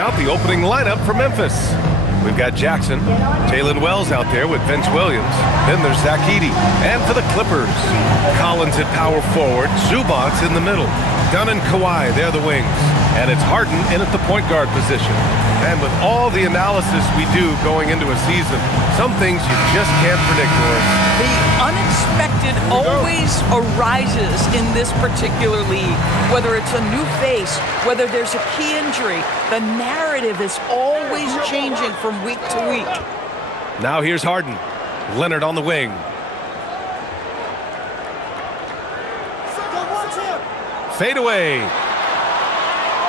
out the opening lineup for Memphis. We've got Jackson, Jalen Wells out there with Vince Williams. Then there's Zach Edey. And for the Clippers, Collins at power forward, Zubac in the middle. Dunn and Kawhi, they're the wings. And it's Harden in at the point guard position. And with all the analysis we do going into a season, some things you just can't predict, Morris. The unexpected always arises in this particular league. Whether it's a new face, whether there's a key injury, the narrative is always changing from week to week. Now here's Harden. Leonard on the wing. Fade away.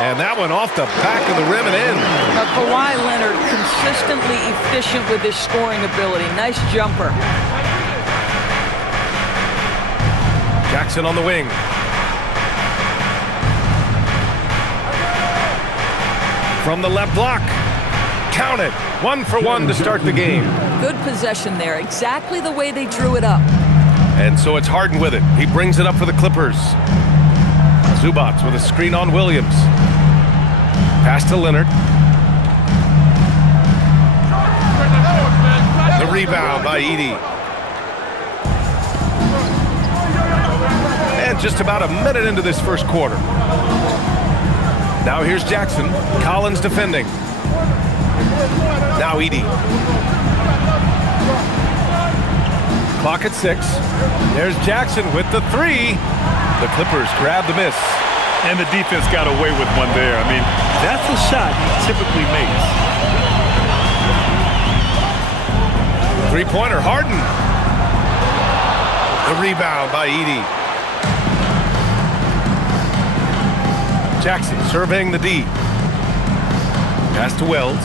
And that one off the back of the rim and in. Now, Kawhi Leonard consistently efficient with his scoring ability. Nice jumper. Jackson on the wing. From the left block. Count it. 1 for 1 to start the game. Good possession there. Exactly the way they drew it up. And so it's Harden with it. He brings it up for the Clippers. Zubac with a screen on Williams. Pass to Leonard. The rebound by Edey. And just about a minute into this first quarter. Now here's Jackson. Collins defending. Now Edey. Clock at 6. There's Jackson with the 3. The Clippers grab the miss. And the defense got away with one there. I mean, that's a shot he typically makes. Three-pointer, Harden. The rebound by Edey. Jackson surveying the D. Pass to Wells.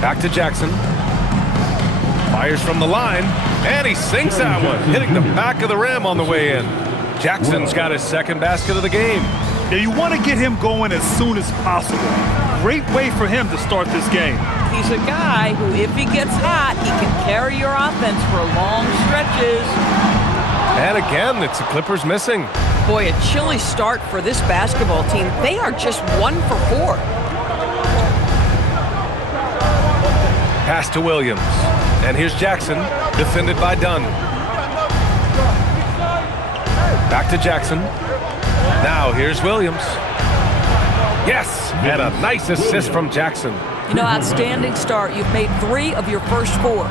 Back to Jackson. Fires from the line. And he sinks that one, hitting the back of the rim on the way in. Jackson's got his second basket of the game. Yeah, you want to get him going as soon as possible. Great way for him to start this game. He's a guy who, if he gets hot, he can carry your offense for long stretches. And again, it's the Clippers missing. Boy, a chilly start for this basketball team. They are just 1 for 4. Pass to Williams. And here's Jackson, defended by Dunn. Back to Jackson. Now here's Williams. Yes, and a nice assist from Jackson. You know, outstanding start. You've made 3 of your first 4.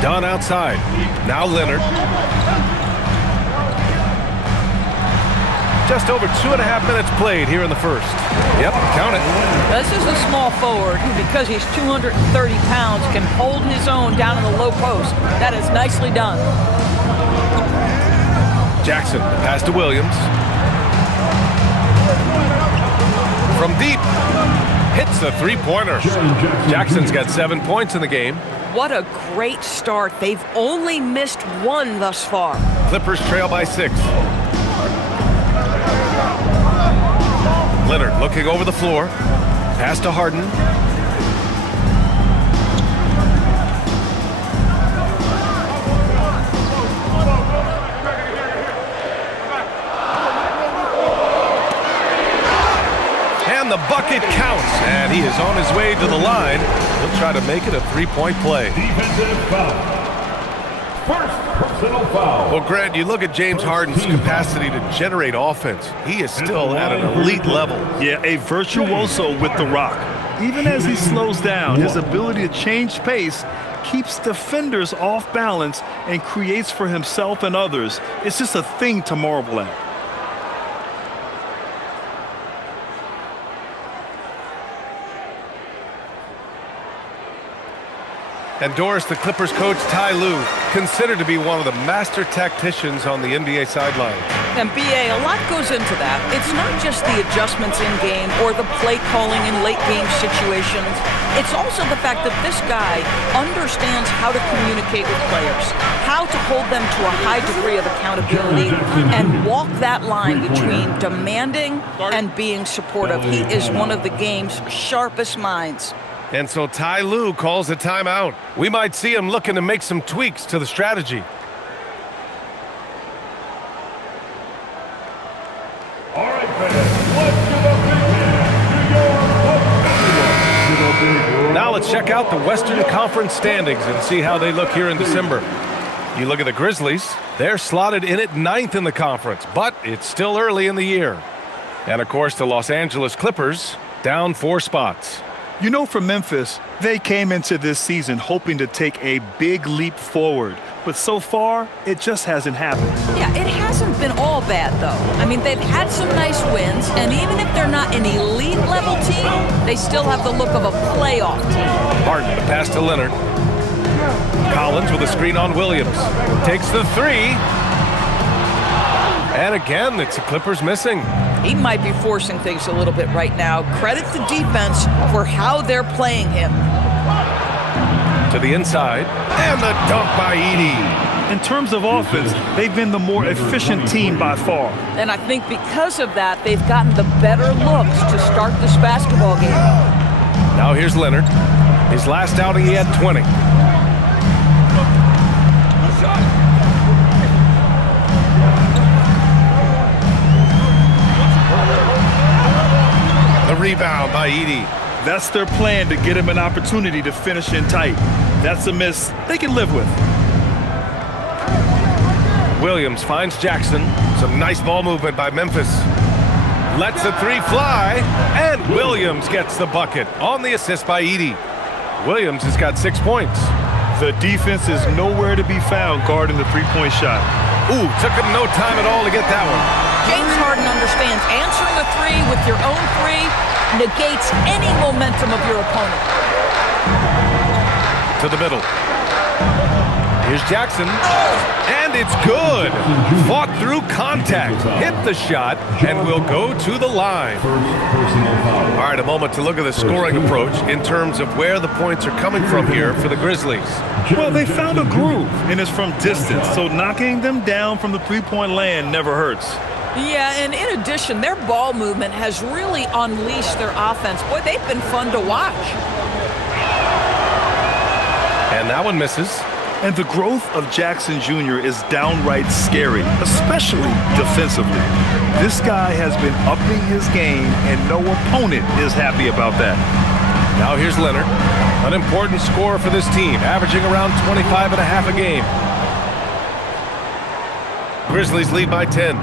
Dunn outside. Now Leonard. Just over 2.5 minutes played here in the first. Yep, count it. This is a small forward who, because he's 230 pounds, can hold his own down in the low post. That is nicely done. Jackson, pass to Williams. From deep, hits the three-pointer. Jackson's got 7 points in the game. What a great start. They've only missed 1 thus far. Clippers trail by 6. Leonard looking over the floor. Pass to Harden. And the bucket counts. And he is on his way to the line. He'll try to make it a 3-point play. Defensive foul. First personal foul. Well, Grant, you look at James Harden's capacity to generate offense. He is still at an elite level. Yeah, a virtuoso with the rock. Even as he slows down, his ability to change pace keeps defenders off balance and creates for himself and others. It's just a thing to marvel at. And Doris, the Clippers coach Ty Lue, considered to be one of the master tacticians on the NBA sideline. And BA, a lot goes into that. It's not just the adjustments in game or the play calling in late game situations. It's also the fact that this guy understands how to communicate with players, how to hold them to a high degree of accountability, and walk that line between demanding and being supportive. He is one of the game's sharpest minds. And so Ty Lue calls a timeout. We might see him looking to make some tweaks to the strategy. Now let's check out the Western Conference standings and see how they look here in December. You look at the Grizzlies, they're slotted in at 9th in the conference, but it's still early in the year. And of course, the Los Angeles Clippers down 4 spots. You know, for Memphis, they came into this season hoping to take a big leap forward. But so far, it just hasn't happened. Yeah, it hasn't been all bad, though. I mean, they've had some nice wins, and even if they're not an elite-level team, they still have the look of a playoff team. Harden, the pass to Leonard. Collins with a screen on Williams. Takes the 3. And again, it's the Clippers missing. He might be forcing things a little bit right now. Credit the defense for how they're playing him. To the inside, and the dunk by Edey. In terms of offense, they've been the more efficient team by far. And I think because of that, they've gotten the better looks to start this basketball game. Now here's Leonard. His last outing, he had 20. The rebound by Edey. That's their plan, to get him an opportunity to finish in tight. That's a miss they can live with. Williams finds Jackson. Some nice ball movement by Memphis. Lets the 3 fly, and Williams gets the bucket on the assist by Edey. Williams has got 6 points. The defense is nowhere to be found guarding the three-point shot. Ooh, took him no time at all to get that one. James Harden understands answering a 3 with your own 3 negates any momentum of your opponent. To the middle. Here's Jackson, and it's good. Fought through contact, hit the shot, and will go to the line. All right, a moment to look at the scoring approach in terms of where the points are coming from here for the Grizzlies. Well, they found a groove, and it's from distance, so knocking them down from the three-point land never hurts. Yeah, and in addition, their ball movement has really unleashed their offense. Boy, they've been fun to watch. And that one misses. And the growth of Jackson Jr. is downright scary, especially defensively. This guy has been upping his game, and no opponent is happy about that. Now here's Leonard, an important scorer for this team, averaging around 25 and a half a game. Grizzlies lead by 10.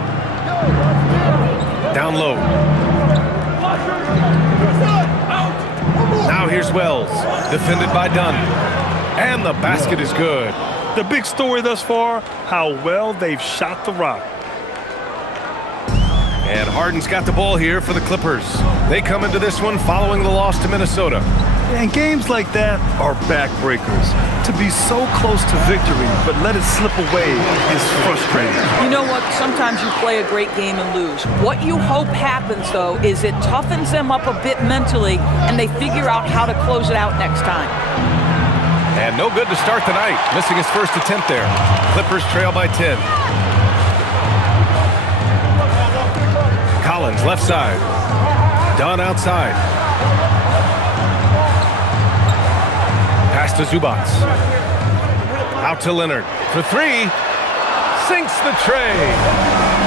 Down low. Now here's Wells, defended by Dunn. And the basket is good. The big story thus far, how well they've shot the rock. And Harden's got the ball here for the Clippers. They come into this one following the loss to Minnesota. And games like that are backbreakers. To be so close to victory, but let it slip away is frustrating. You know what? Sometimes you play a great game and lose. What you hope happens, though, is it toughens them up a bit mentally, and they figure out how to close it out next time. And no good to start the night, missing his first attempt there. Clippers trail by 10. Collins, left side. Dunn outside. Pass to Zubac. Out to Leonard for 3. Sinks the tray.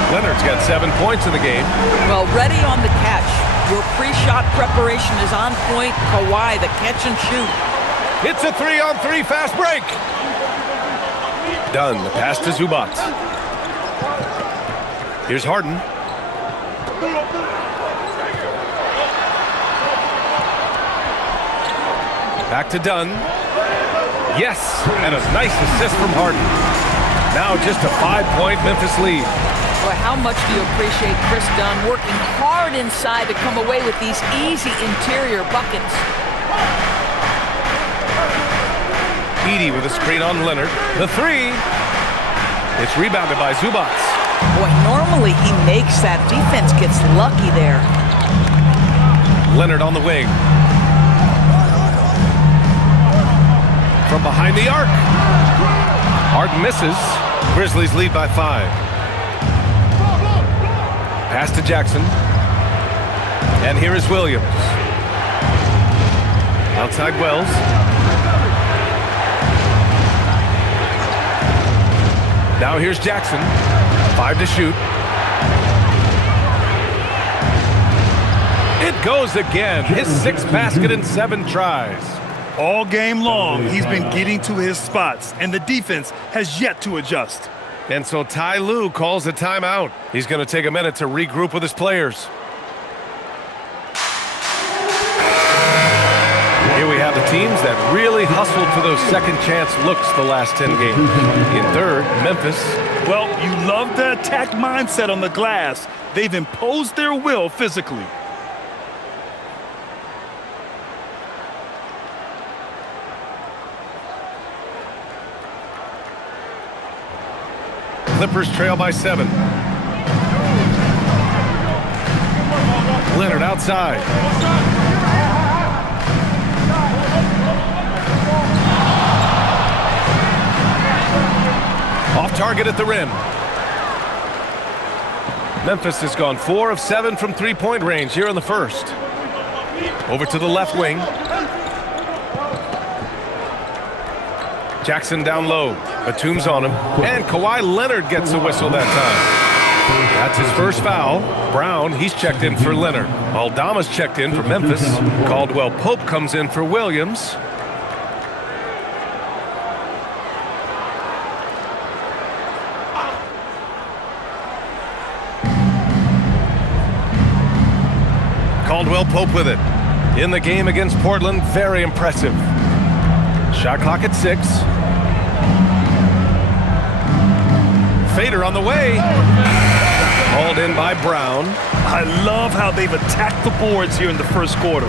Leonard's got 7 points in the game. Well, ready on the catch. Your pre-shot preparation is on point. Kawhi, the catch and shoot. It's a 3-on-3 fast break. Dunn, the pass to Zubac. Here's Harden. Back to Dunn. Yes, and a nice assist from Harden. Now just a 5-point Memphis lead. Boy, how much do you appreciate Chris Dunn working hard inside to come away with these easy interior buckets. Edey with a screen on Leonard. The 3. It's rebounded by Zubac. Boy, normally he makes that. Defense gets lucky there. Leonard on the wing. From behind the arc. Harden misses. Grizzlies lead by 5. Pass to Jackson. And here is Williams. Outside Wells. Now here's Jackson. 5 to shoot. It goes again. His 6th basket in 7 tries. All game long, he's been getting to his spots, and the defense has yet to adjust. And so Ty Lue calls a timeout. He's going to take a minute to regroup with his players. Here we have the teams that really hustled for those second chance looks the last 10 games. In third, Memphis. Well, you love the attack mindset on the glass. They've imposed their will physically. Clippers trail by 7. Leonard outside. Off target at the rim. Memphis has gone 4 of 7 from three-point range here in the first. Over to the left wing. Jackson down low. Batum's on him. And Kawhi Leonard gets a whistle that time. That's his first foul. Brown, he's checked in for Leonard. Aldama's checked in for Memphis. Caldwell Pope comes in for Williams. Caldwell Pope with it. In the game against Portland, very impressive. Shot clock at 6. Fader on the way. Hauled in by Brown. I love how they've attacked the boards here in the first quarter.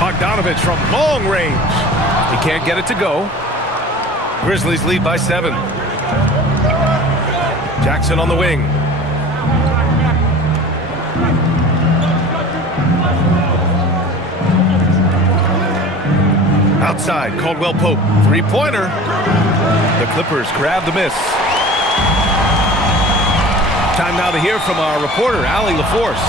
Bogdanovich from long range. He can't get it to go. Grizzlies lead by 7. Jackson on the wing. Outside, Caldwell Pope. Three-pointer. The Clippers grab the miss. Time now to hear from our reporter, Allie LaForce.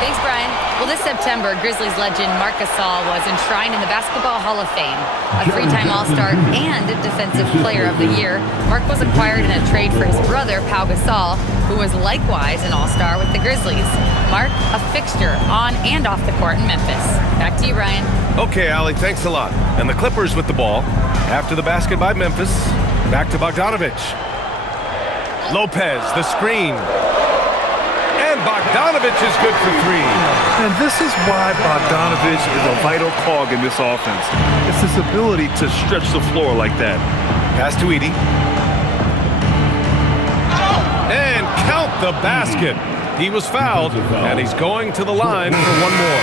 Thanks, Brian. Well, this September, Grizzlies legend Marc Gasol was enshrined in the Basketball Hall of Fame. A 3-time All-Star and Defensive Player of the Year, Marc was acquired in a trade for his brother, Pau Gasol, who was likewise an All-Star with the Grizzlies. Marc, a fixture on and off the court in Memphis. Back to you, Brian. Okay, Allie, thanks a lot. And the Clippers with the ball. After the basket by Memphis, back to Bogdanovich. Lopez, the screen. And Bogdanovich is good for 3. And this is why Bogdanovich is a vital cog in this offense. It's his ability to stretch the floor like that. Pass to Edey. And count the basket. He was fouled, and he's going to the line for one more.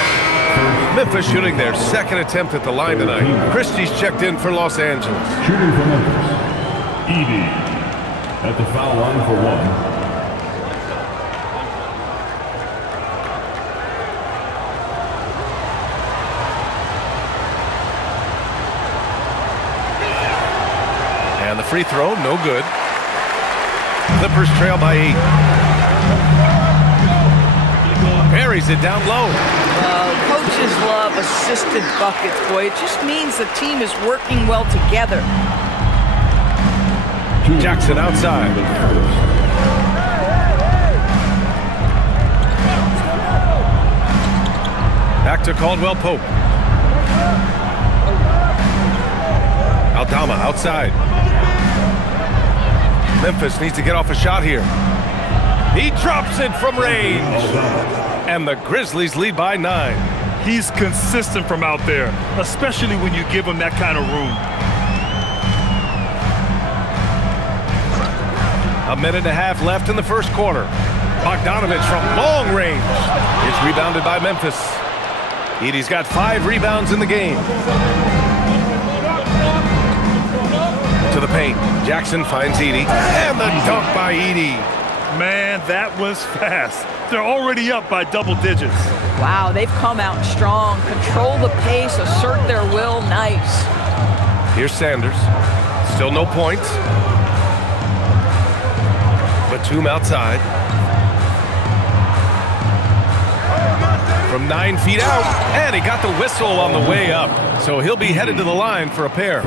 Memphis shooting their second attempt at the line tonight. Christie's checked in for Los Angeles. Shooting for Memphis, Edey at the foul line for 1. And the free throw, no good. Clippers trail by 8. Buries it down low. Coaches love assisted buckets, boy. It just means the team is working well together. Jackson outside. Back to Caldwell Pope. Aldama outside. Memphis needs to get off a shot here. He drops it from range. And the Grizzlies lead by 9. He's consistent from out there, especially when you give him that kind of room. A minute and a half left in the first quarter. Bogdanovich from long range. It's rebounded by Memphis. Edey's got 5 rebounds in the game. To the paint. Jackson finds Edey. And the dunk by Edey. Man, that was fast. They're already up by double digits. Wow, they've come out strong. Control the pace, assert their will. Nice. Here's Sanders. Still no points. Batum outside. from 9 feet out, and he got the whistle on the way up. So he'll be headed to the line for a pair.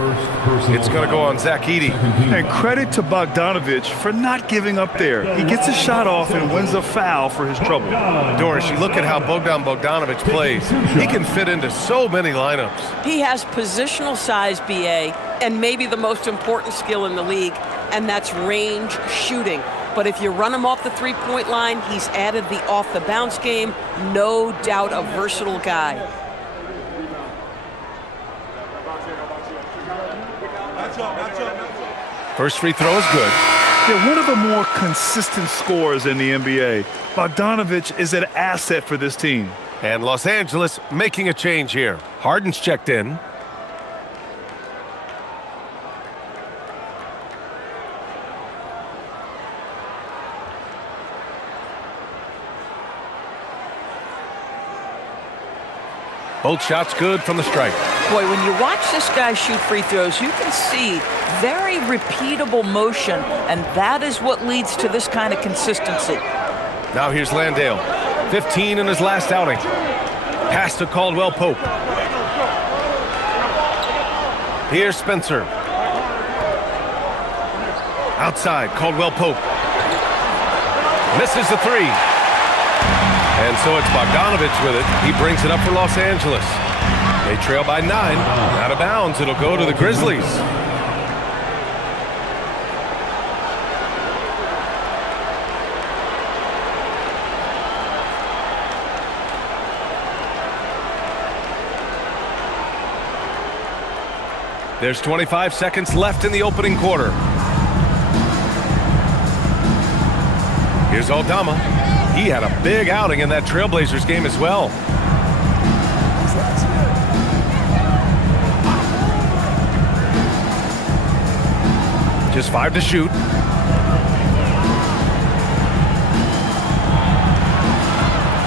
It's going to go on Zach Edey. And credit to Bogdanovich for not giving up there. He gets a shot off and wins a foul for his trouble. Doris, you look at how Bogdanovich plays. He can fit into so many lineups. He has positional size, BA, and maybe the most important skill in the league, and that's range shooting. But if you run him off the three-point line, he's added the off-the-bounce game. No doubt a versatile guy. First free throw is good. Yeah, one of the more consistent scorers in the NBA. Bogdanovich is an asset for this team. And Los Angeles making a change here. Harden's checked in. Both shots good from the stripe. Boy, when you watch this guy shoot free throws, you can see very repeatable motion, and that is what leads to this kind of consistency. Now here's Landale. 15 in his last outing. Pass to Caldwell Pope. Here's Spencer. Outside, Caldwell Pope. Misses the three. And so it's Bogdanovich with it. He brings it up for Los Angeles. They trail by 9. Out of bounds. It'll go to the Grizzlies. There's 25 seconds left in the opening quarter. Here's Aldama. He had a big outing in that Trailblazers game as well. Just 5 to shoot.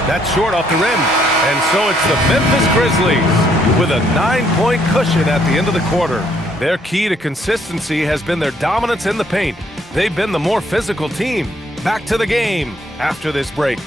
That's short off the rim. And so it's the Memphis Grizzlies with a 9-point cushion at the end of the quarter. Their key to consistency has been their dominance in the paint. They've been the more physical team. Back to the game after this break.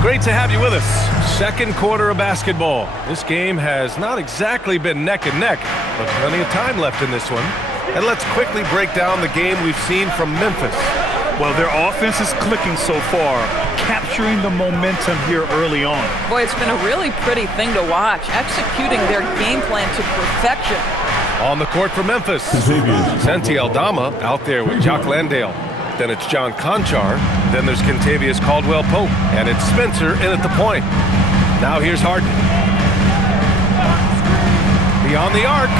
Great to have you with us. Second quarter of basketball. This game has not exactly been neck and neck, but plenty of time left in this one. And let's quickly break down the game we've seen from Memphis. Well, their offense is clicking so far, capturing the momentum here early on. Boy, it's been a really pretty thing to watch, executing their game plan to perfection. On the court for Memphis, Santi Aldama out there with Jock Landale. Then it's John Conchar. Then there's Kentavious Caldwell-Pope. And it's Spencer in at the point. Now here's Harden. Beyond the arc.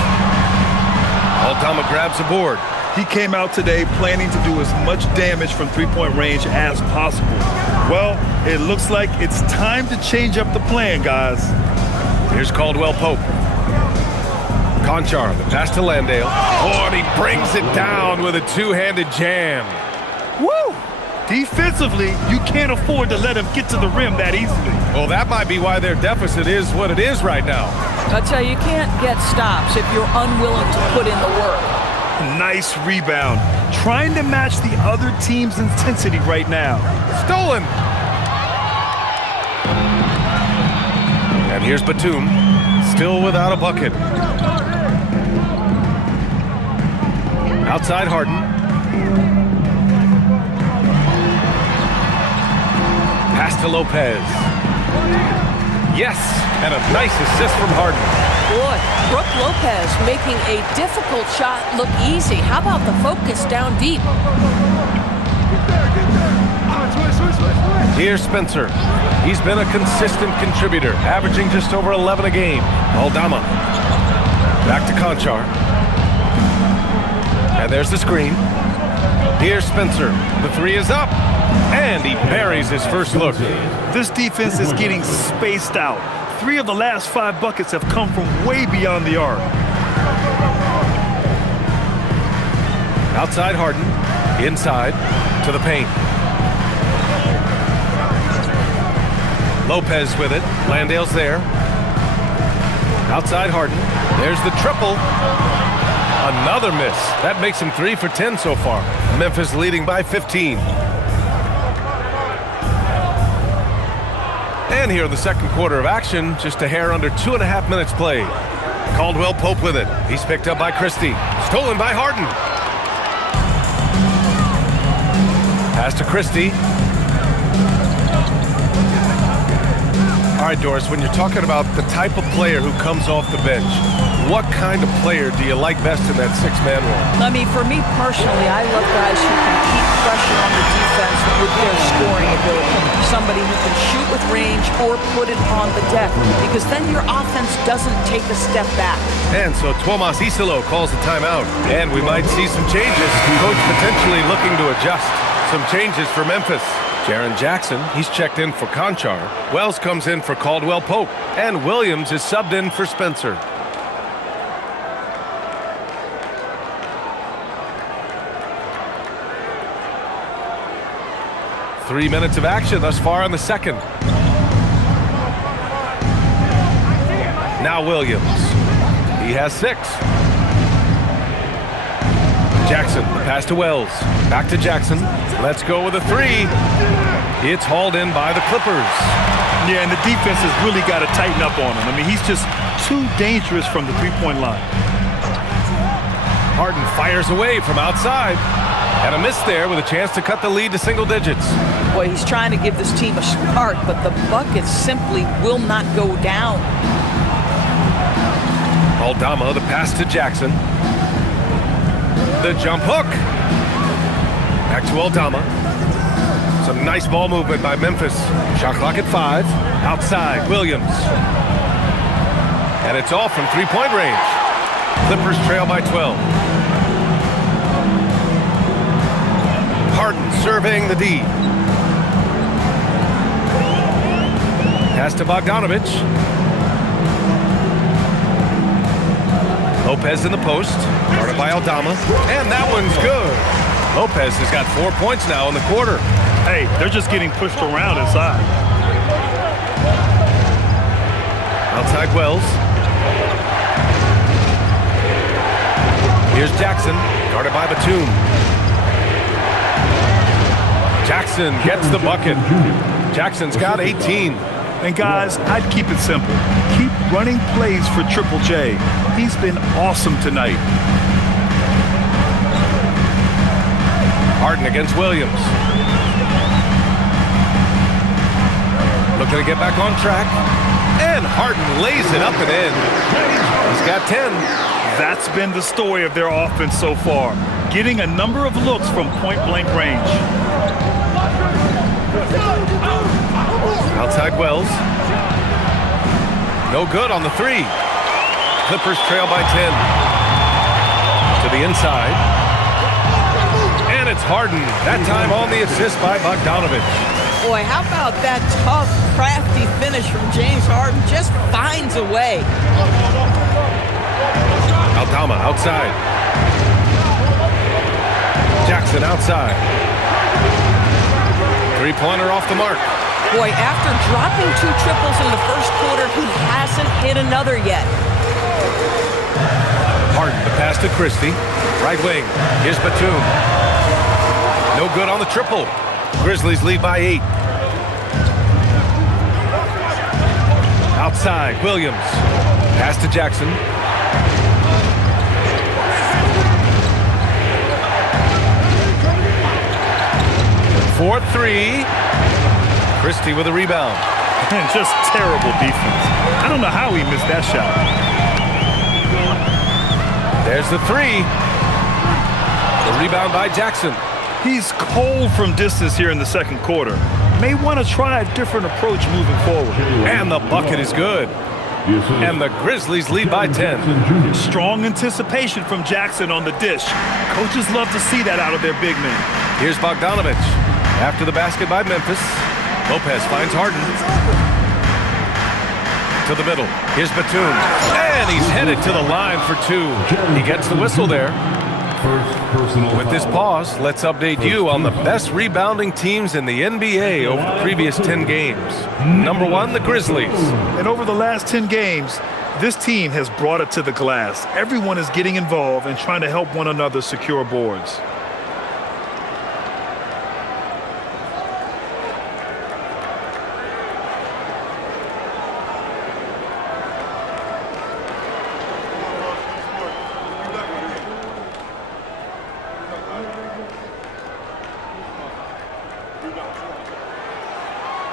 Aldama grabs the board. He came out today planning to do as much damage from three-point range as possible. Well, it looks like it's time to change up the plan, guys. Here's Caldwell-Pope. Conchar, the pass to Landale. Oh, and he brings it down with a two-handed jam. Woo! Defensively, you can't afford to let him get to the rim that easily. Well, that might be why their deficit is what it is right now. I tell you, you can't get stops if you're unwilling to put in the work. Nice rebound. Trying to match the other team's intensity right now. Stolen. And here's Batum, still without a bucket. Outside Harden. Pass to Lopez. Yes, and a nice assist from Harden. Boy, Brook Lopez making a difficult shot look easy. How about the focus down deep? Here's Spencer. He's been a consistent contributor, averaging just over 11 a game. Aldama. Back to Conchar. And there's the screen. Here's Spencer. The three is up. And he buries his first look. This defense is getting spaced out. 3 of the last 5 buckets have come from way beyond the arc. Outside Harden. Inside to the paint. Lopez with it. Landale's there. Outside Harden. There's the triple. Another miss. That makes him 3 for 10 so far. Memphis leading by 15. And here in the second quarter of action, just a hair under 2.5 minutes played. Caldwell Pope with it. He's picked up by Christie. Stolen by Harden. Pass to Christie. All right, Doris, when you're talking about the type of player who comes off the bench, what kind of player do you like best in that six-man role? I mean, for me personally, I love guys who can keep pressure on the defense with their scoring ability. Somebody who can shoot with range or put it on the deck, because then your offense doesn't take a step back. And so Tuomas Isilo calls the timeout. And we might see some changes. Coach potentially looking to adjust. Some changes for Memphis. Jaren Jackson, he's checked in for Conchar. Wells comes in for Caldwell Pope. And Williams is subbed in for Spencer. Three minutes of action thus far in the second. Now Williams. He has 6. Jackson, the pass to Wells. Back to Jackson. Let's go with a 3. It's hauled in by the Clippers. Yeah, and the defense has really got to tighten up on him. I mean, he's just too dangerous from the three-point line. Harden fires away from outside. And a miss there with a chance to cut the lead to single digits. Boy, he's trying to give this team a spark, but the bucket simply will not go down. Aldama, the pass to Jackson. The jump hook. Back to Aldama. Some nice ball movement by Memphis. Shot clock at 5. Outside, Williams. And it's off from three-point range. Clippers trail by 12. Harden surveying the D. Pass to Bogdanovich. Lopez in the post. Guarded by Aldama. And that one's good. Lopez has got 4 points now in the quarter. Hey, they're just getting pushed around inside. Outside Wells. Here's Jackson. Guarded by Batum. Jackson gets the bucket. Jackson's got 18. And guys, I'd keep it simple. Keep running plays for Triple J. He's been awesome tonight. Harden against Williams. Looking to get back on track. And Harden lays it up and in. He's got 10. That's been the story of their offense so far. Getting a number of looks from point-blank range. Outside Wells. No good on the 3. Clippers trail by 10. To the inside. And it's Harden. That time on the assist by Bogdanovich. Boy, how about that tough, crafty finish from James Harden? Just finds a way. Aldama outside. Jackson outside. Three-pointer off the mark. Boy, after dropping 2 triples in the first quarter, he hasn't hit another yet. Harden, the pass to Christie. Right wing. Here's Batum. No good on the triple. Grizzlies lead by 8. Outside, Williams. Pass to Jackson. For 3. Christie with a rebound. And just terrible defense. I don't know how he missed that shot. There's the 3. The rebound by Jackson. He's cold from distance here in the second quarter. May want to try a different approach moving forward. And the bucket is good. And the Grizzlies lead by 10. Strong anticipation from Jackson on the dish. Coaches love to see that out of their big men. Here's Bogdanovich. After the basket by Memphis. Lopez finds Harden. To the middle. Here's Batum. And he's headed to the line for 2. He gets the whistle there. First personal With this foul. pause, let's update you on the best rebounding teams in the NBA over the previous 10 games. Number 1, the Grizzlies. And over the last 10 games, this team has brought it to the glass. Everyone is getting involved and trying to help one another secure boards.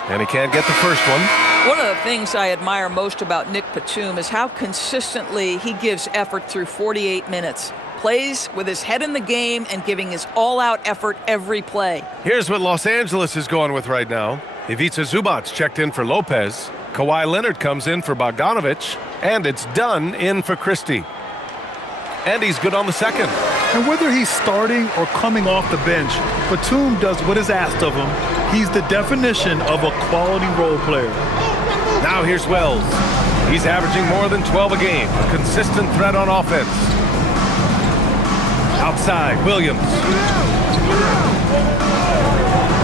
And he can't get the first one. One of the things I admire most about Nick Batum is how consistently he gives effort through 48 minutes. Plays with his head in the game and giving his all-out effort every play. Here's what Los Angeles is going with right now. Ivica Zubac checked in for Lopez. Kawhi Leonard comes in for Bogdanovic. And it's done in for Christie. And he's good on the second. And whether he's starting or coming off the bench, Batum does what is asked of him. He's the definition of a quality role player. Now here's Wells. He's averaging more than 12 a game. A consistent threat on offense. Outside, Williams.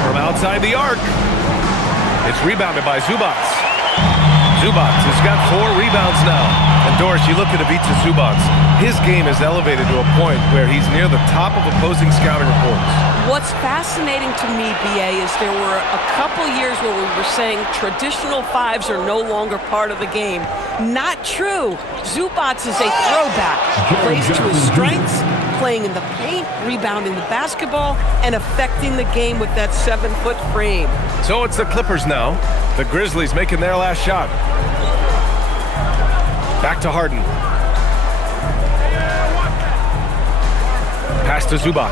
From outside the arc. It's rebounded by Zubac. Zubac has got 4 rebounds now. And Doris, you look at Ivica Zubac. His game is elevated to a point where he's near the top of opposing scouting reports. What's fascinating to me, BA, is there were a couple years where we were saying traditional fives are no longer part of the game. Not true. Zubac is a throwback. Plays to his strengths, playing in the paint, rebounding the basketball, and affecting the game with that 7-foot frame. So it's the Clippers now. The Grizzlies making their last shot. Back to Harden. Pass to Zubac.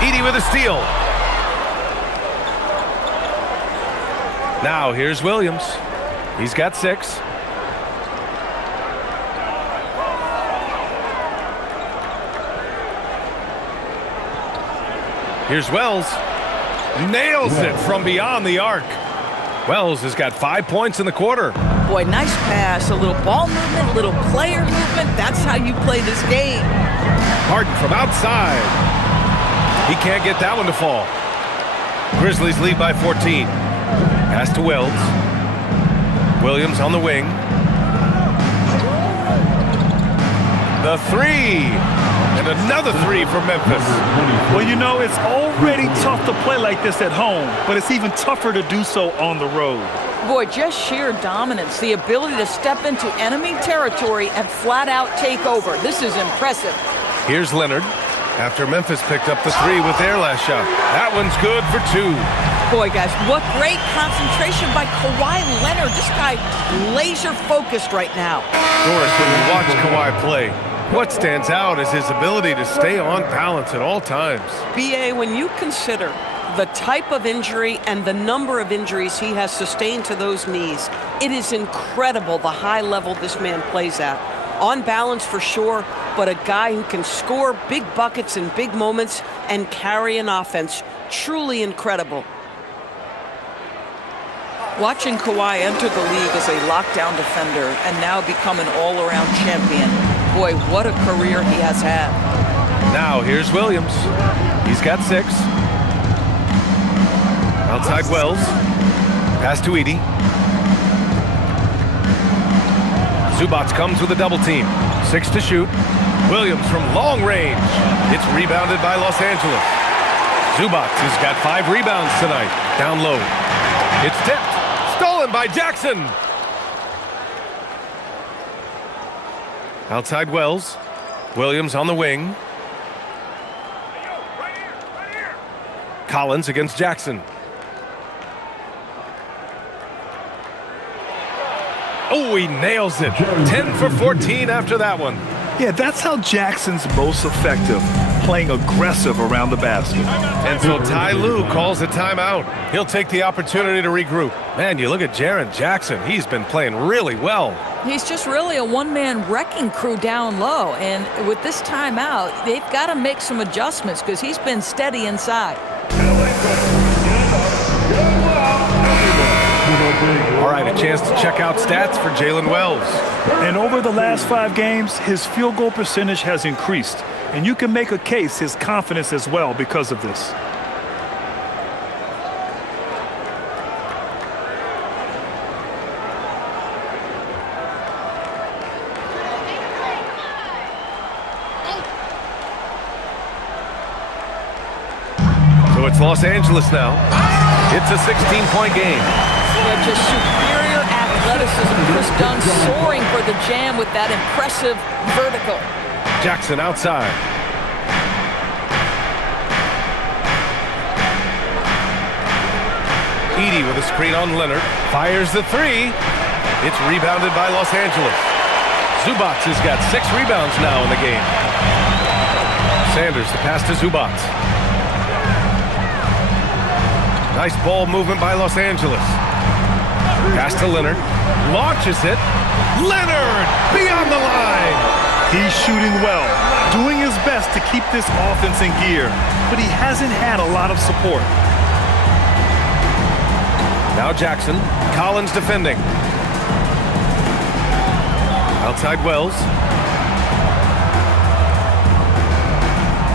Edey with a steal. Now here's Williams. He's got 6. Here's Wells. Nails it from beyond the arc. Wells has got 5 points in the quarter. Boy, nice pass, a little ball movement, a little player movement. That's how you play this game. Harden from outside. He can't get that one to fall. Grizzlies lead by 14. Pass to Wells. Williams on the wing. The 3. And another 3 for Memphis. Well, you know, it's already tough to play like this at home, but it's even tougher to do so on the road. Boy, just sheer dominance, the ability to step into enemy territory and flat out take over. This is impressive. Here's Leonard after Memphis picked up the 3 with their last shot. That one's good for 2. Boy, guys, what great concentration by Kawhi Leonard. This guy laser focused right now. Doris, when we watch Kawhi play, what stands out is his ability to stay on balance at all times. BA, when you consider the type of injury and the number of injuries he has sustained to those knees, it is incredible the high level this man plays at. On balance for sure, but a guy who can score big buckets in big moments and carry an offense. Truly incredible. Watching Kawhi enter the league as a lockdown defender and now become an all-around champion. Boy, what a career he has had. Now here's Williams. He's got 6. Outside Wells. Pass to Edey. Zubac comes with a double team. 6 to shoot. Williams from long range. It's rebounded by Los Angeles. Zubac has got 5 rebounds tonight. Down low. It's tipped. Stolen by Jackson. Outside Wells. Williams on the wing. Collins against Jackson. Oh, he nails it. 10 for 14 after that one. Yeah, that's how Jackson's most effective, playing aggressive around the basket. And so Ty Lue calls a timeout. He'll take the opportunity to regroup. Man, you look at Jaren Jackson. He's been playing really well. He's just really a one-man wrecking crew down low. And with this timeout, they've got to make some adjustments because he's been steady inside. All right, a chance to check out stats for Jalen Wells. And over the last 5 games, his field goal percentage has increased. And you can make a case his confidence as well because of this. So it's Los Angeles now. It's a 16-point game. Yeah, just superior athleticism. Chris Dunn soaring for the jam with that impressive vertical. Jackson outside. Edey with a screen on Leonard. Fires the 3. It's rebounded by Los Angeles. Zubac has got 6 rebounds now in the game. Sanders, the pass to Zubac. Nice ball movement by Los Angeles. Pass to Leonard. Launches it. Leonard beyond the line. He's shooting well, doing his best to keep this offense in gear, but he hasn't had a lot of support. Now Jackson. Collins defending. Outside Wells.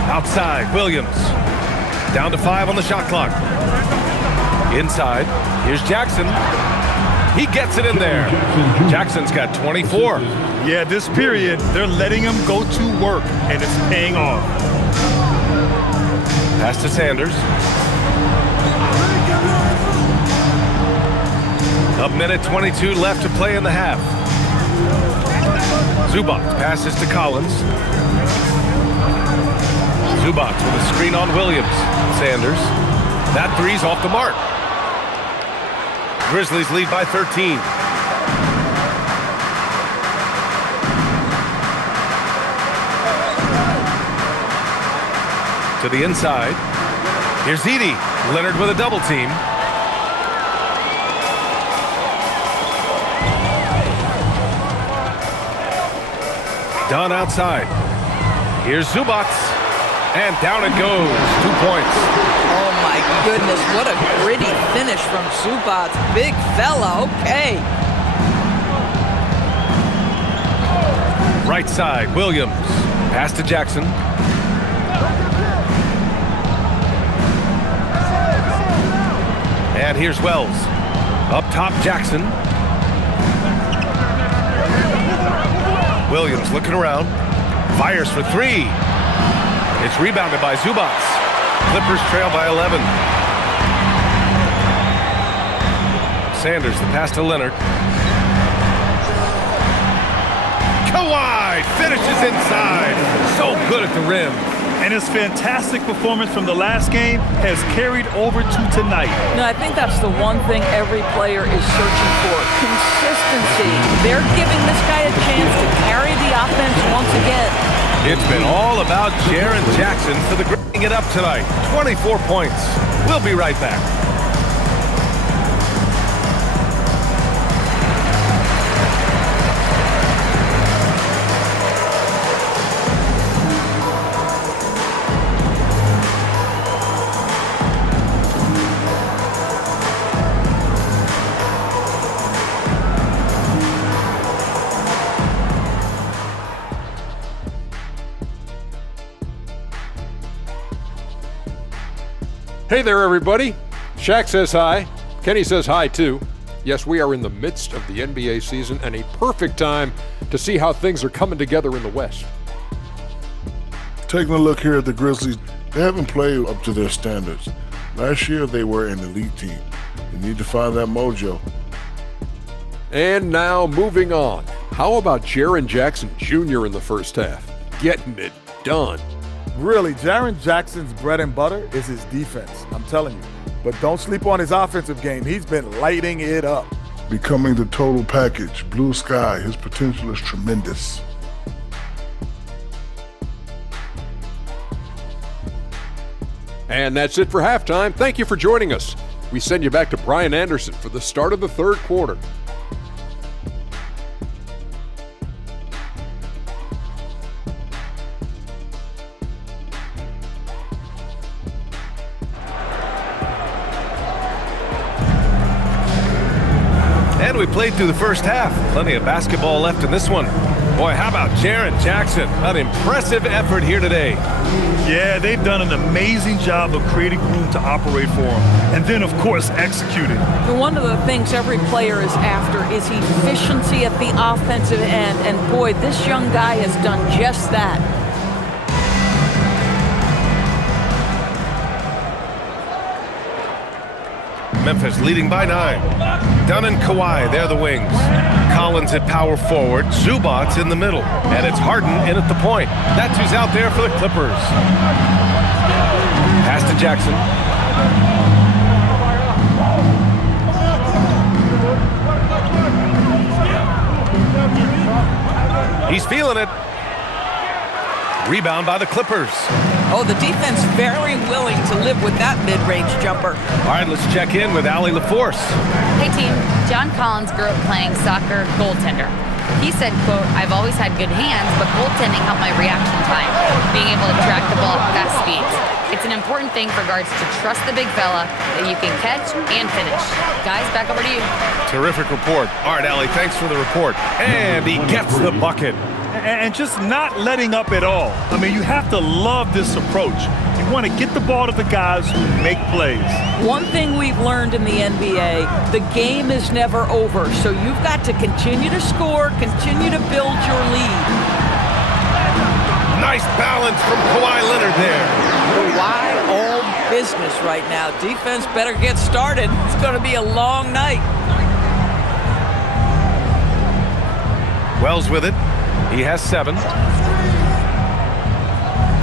Outside Williams. Down to 5 on the shot clock. Inside. Here's Jackson. He gets it in there. Jackson's got 24. Yeah, this period, they're letting him go to work, and it's paying off. Pass to Sanders. A minute 22 left to play in the half. Zubac passes to Collins. Zubac with a screen on Williams. Sanders. That 3's off the mark. Grizzlies lead by 13. To the inside. Here's Edey. Leonard with a double team. Dunn outside. Here's Zubac. And down it goes. 2 points. Oh my goodness, what a gritty finish from Zubac. Big fella, okay. Right side, Williams. Pass to Jackson. And here's Wells. Up top, Jackson. Williams looking around. Fires for 3. It's rebounded by Zubac. Clippers trail by 11. Sanders, the pass to Leonard. Kawhi finishes inside. So good at the rim. And his fantastic performance from the last game has carried over to tonight. No, I think that's the one thing every player is searching for. Consistency. They're giving this guy a chance to carry the offense once again. It's been all about Jaren Jackson for the gritting it up tonight. 24 points. We'll be right back. Hey there, everybody. Shaq says hi. Kenny says hi, too. Yes, we are in the midst of the NBA season and a perfect time to see how things are coming together in the West. Taking a look here at the Grizzlies, they haven't played up to their standards. Last year, they were an elite team. They need to find that mojo. And now, moving on. How about Jaren Jackson Jr. in the first half? Getting it done. Really, Jaren Jackson's bread and butter is his defense, I'm telling you. But don't sleep on his offensive game. He's been lighting it up. Becoming the total package, blue sky, his potential is tremendous. And that's it for halftime. Thank you for joining us. We send you back to Brian Anderson for the start of the third quarter. And we played through the first half. Plenty of basketball left in this one. Boy, how about Jaren Jackson? An impressive effort here today. Yeah, they've done an amazing job of creating room to operate for him. And then, of course, executing. One of the things every player is after is efficiency at the offensive end. And boy, this young guy has done just that. Memphis leading by 9. Dunn and Kawhi, they're the wings. Collins at power forward. Zubac's in the middle. And it's Harden in at the point. That's who's out there for the Clippers. Pass to Jackson. He's feeling it. Rebound by the Clippers. Oh, the defense very willing to live with that mid-range jumper. All right, let's check in with Allie LaForce. Hey team, John Collins grew up playing soccer goaltender. He said, quote, "I've always had good hands, but goaltending helped my reaction time, being able to track the ball at fast speeds. It's an important thing for guards to trust the big fella that you can catch and finish." Guys, back over to you. Terrific report. All right, Allie, thanks for the report. And he gets the bucket. And just not letting up at all. I mean, you have to love this approach. You want to get the ball to the guys who make plays. One thing we've learned in the NBA, the game is never over. So you've got to continue to score, continue to build your lead. Nice balance from Kawhi Leonard there. Kawhi all business right now. Defense better get started. It's going to be a long night. Wells with it. He has 7.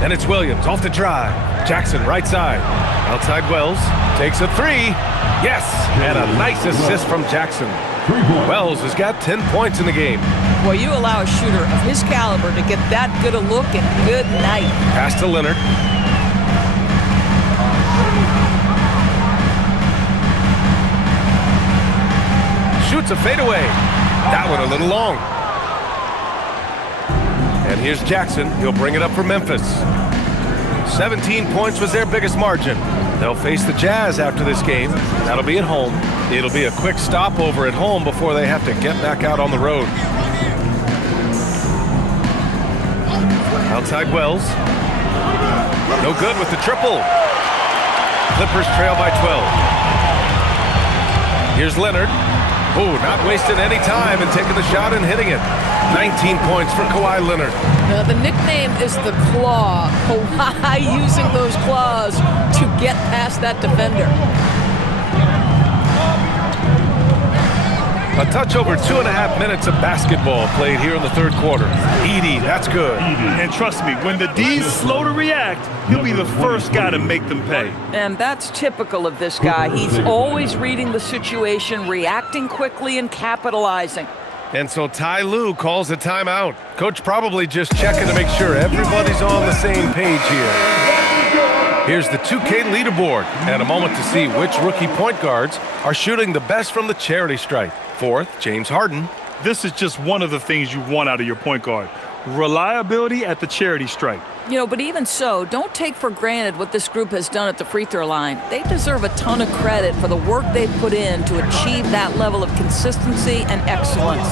And it's Williams off the drive. Jackson right side. Outside Wells. Takes a 3. Yes! And a nice assist from Jackson. Wells has got 10 points in the game. Boy, you allow a shooter of his caliber to get that good a look and good night. Pass to Leonard. Shoots a fadeaway. That one a little long. And here's Jackson. He'll bring it up for Memphis. 17 points was their biggest margin. They'll face the Jazz after this game. That'll be at home. It'll be a quick stopover at home before they have to get back out on the road. Outside Wells. No good with the triple. Clippers trail by 12. Here's Leonard. Oh, not wasting any time and taking the shot and hitting it. 19 points for Kawhi Leonard. Now, the nickname is the Claw. Kawhi using those claws to get past that defender. A touch over 2.5 minutes of basketball played here in the third quarter. Edey, that's good. And trust me, when the D's slow to react, he'll be the first guy to make them pay. And that's typical of this guy. He's always reading the situation, reacting quickly and capitalizing. And so Ty Lue calls a timeout. Coach probably just checking to make sure everybody's on the same page here. Here's the 2K leaderboard and a moment to see which rookie point guards are shooting the best from the charity stripe. 4th, James Harden. This is just one of the things you want out of your point guard. Reliability at the charity stripe. You know, but even so, don't take for granted what this group has done at the free throw line. They deserve a ton of credit for the work they've put in to achieve that level of consistency and excellence.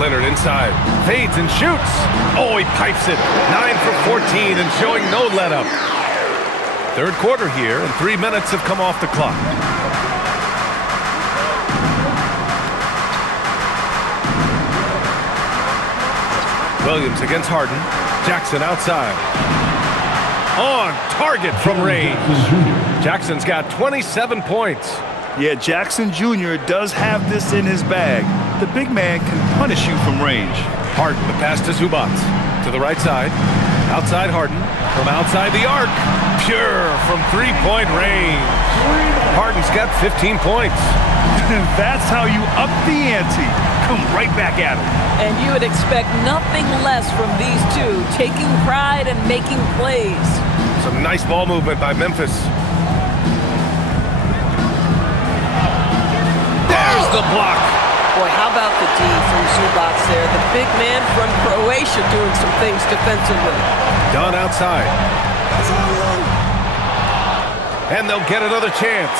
Leonard inside, fades and shoots. Oh, he pipes it. 9 for 14 and showing no let-up. Third quarter here, and 3 minutes have come off the clock. Williams against Harden. Jackson outside. On target from range. Jackson's got 27 points. Yeah, Jackson Jr. does have this in his bag. The big man can punish you from range. Harden, the pass to Zubac. To the right side. Outside Harden. From outside the arc. Pure from three-point range. Harden's got 15 points. That's how you up the ante. Come right back at him. And you would expect nothing less from these two, taking pride and making plays. Some nice ball movement by Memphis. There's the block. Boy, how about the D from Zubac there? The big man from Croatia doing some things defensively. Dunn outside. And they'll get another chance.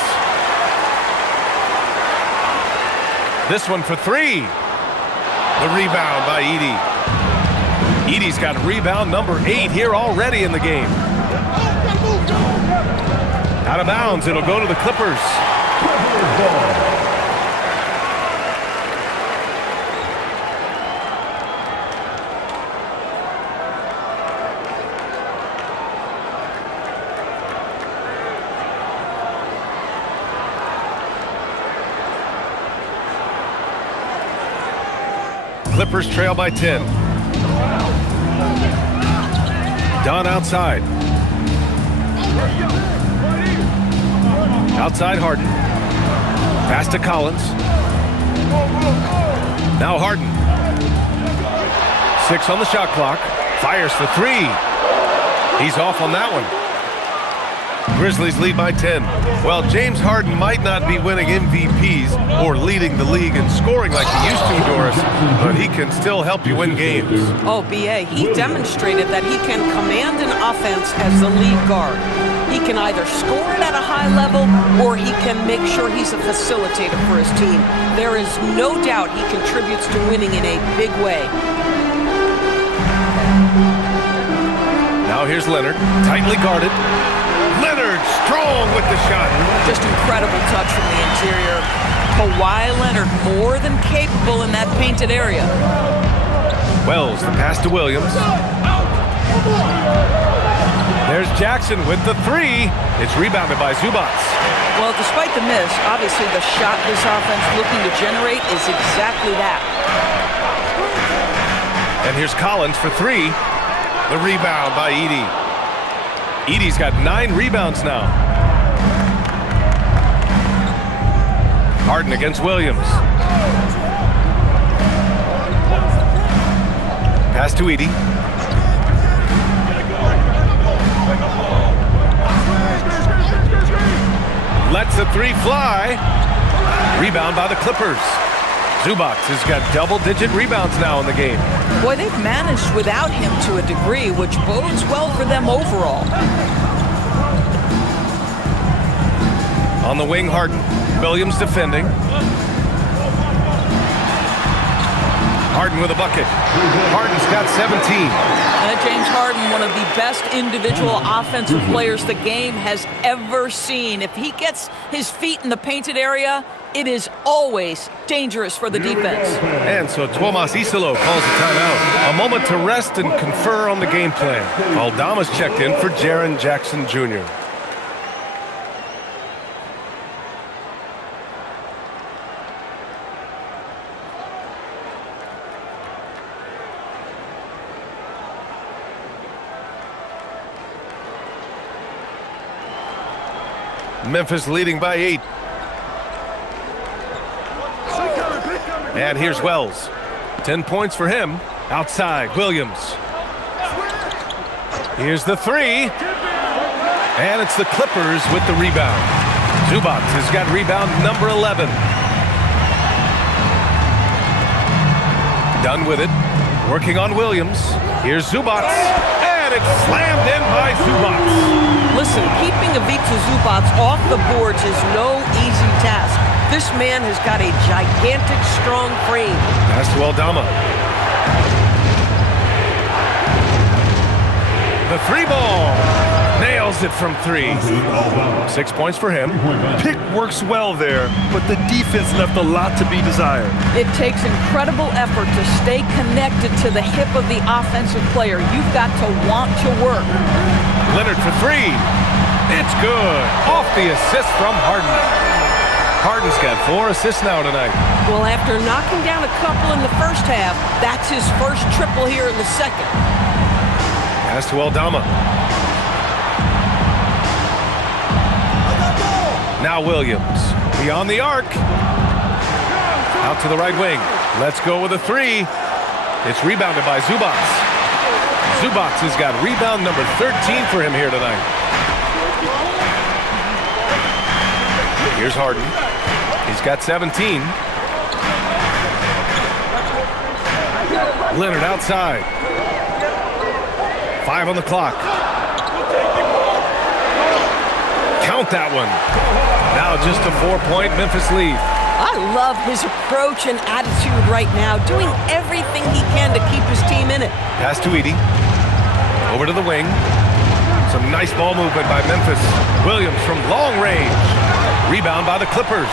This one for three. The rebound by Edey. Edey's got rebound number 8 here already in the game. Out of bounds, it'll go to the Clippers. Clippers trail by 10. Dunn outside. Outside Harden. Pass to Collins. Now Harden. 6 on the shot clock. Fires for 3. He's off on that one. Grizzlies lead by 10. Well, James Harden might not be winning MVPs or leading the league in scoring like he used to, Doris, but he can still help you win games. Oh, B.A., he demonstrated that he can command an offense as the lead guard. He can either score it at a high level or he can make sure he's a facilitator for his team. There is no doubt he contributes to winning in a big way. Now here's Leonard, tightly guarded. Leonard strong with the shot. Just incredible touch from the interior. Kawhi Leonard more than capable in that painted area. Wells, the pass to Williams. There's Jackson with the 3. It's rebounded by Zubac. Well, despite the miss, obviously the shot this offense looking to generate is exactly that. And here's Collins for 3. The rebound by Edey. Edey's got 9 rebounds now. Harden against Williams. Pass to Edey. Lets the 3 fly. Rebound by the Clippers. Zubac has got double-digit rebounds now in the game. Boy, they've managed without him to a degree, which bodes well for them overall. On the wing, Harden. Williams defending. Harden with a bucket. Harden's got 17. James Harden, one of the best individual offensive players the game has ever seen. If he gets his feet in the painted area, it is always dangerous for the defense. And so Tuomas Isalo calls a timeout. A moment to rest and confer on the game plan. Aldama's checked in for Jaren Jackson Jr. Memphis leading by 8. And here's Wells. 10 points for him. Outside, Williams. Here's the 3. And it's the Clippers with the rebound. Zubac has got rebound number 11. Done with it. Working on Williams. Here's Zubac. And it's slammed in by Zubac. Listen, keeping Ivica Zubac off the boards is no easy task. This man has got a gigantic, strong frame. Pass to Aldama. The 3 ball. Nails it from 3. 6 points for him. Pick works well there, but the defense left a lot to be desired. It takes incredible effort to stay connected to the hip of the offensive player. You've got to want to work. Leonard for 3. It's good. Off the assist from Harden. Harden's got 4 assists now tonight. Well, after knocking down a couple in the first half, that's his first triple here in the second. Pass to Aldama. Now Williams. Beyond the arc. Out to the right wing. Let's go with a 3. It's rebounded by Zubac. Zubac has got rebound number 13 for him here tonight. Here's Harden. He's got 17. Leonard outside. 5 on the clock. Count that one. Now just a 4-point Memphis lead. I love his approach and attitude right now, doing everything he can to keep his team in it. Pass to Edey. Over to the wing. Some nice ball movement by Memphis. Williams from long range. Rebound by the Clippers.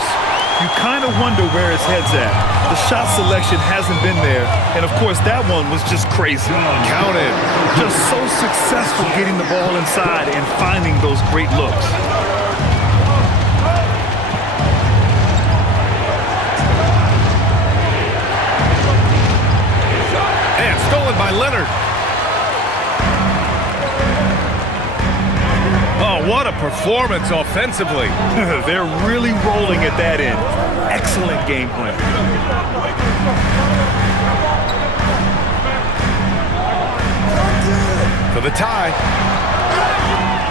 You kind of wonder where his head's at. The shot selection hasn't been there, and of course that one was just crazy. Counted. Just so successful getting the ball inside and finding those great looks. And stolen by Leonard. Oh, what a performance offensively. They're really rolling at that end. Excellent game plan. For the tie.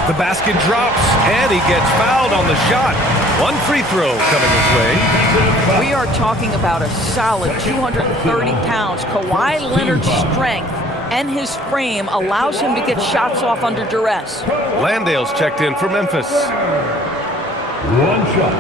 The basket drops, and he gets fouled on the shot. One free throw coming his way. We are talking about a solid 230 pounds. Kawhi Leonard's strength and his frame allows him to get shots off under duress. Landale's checked in for Memphis. One shot.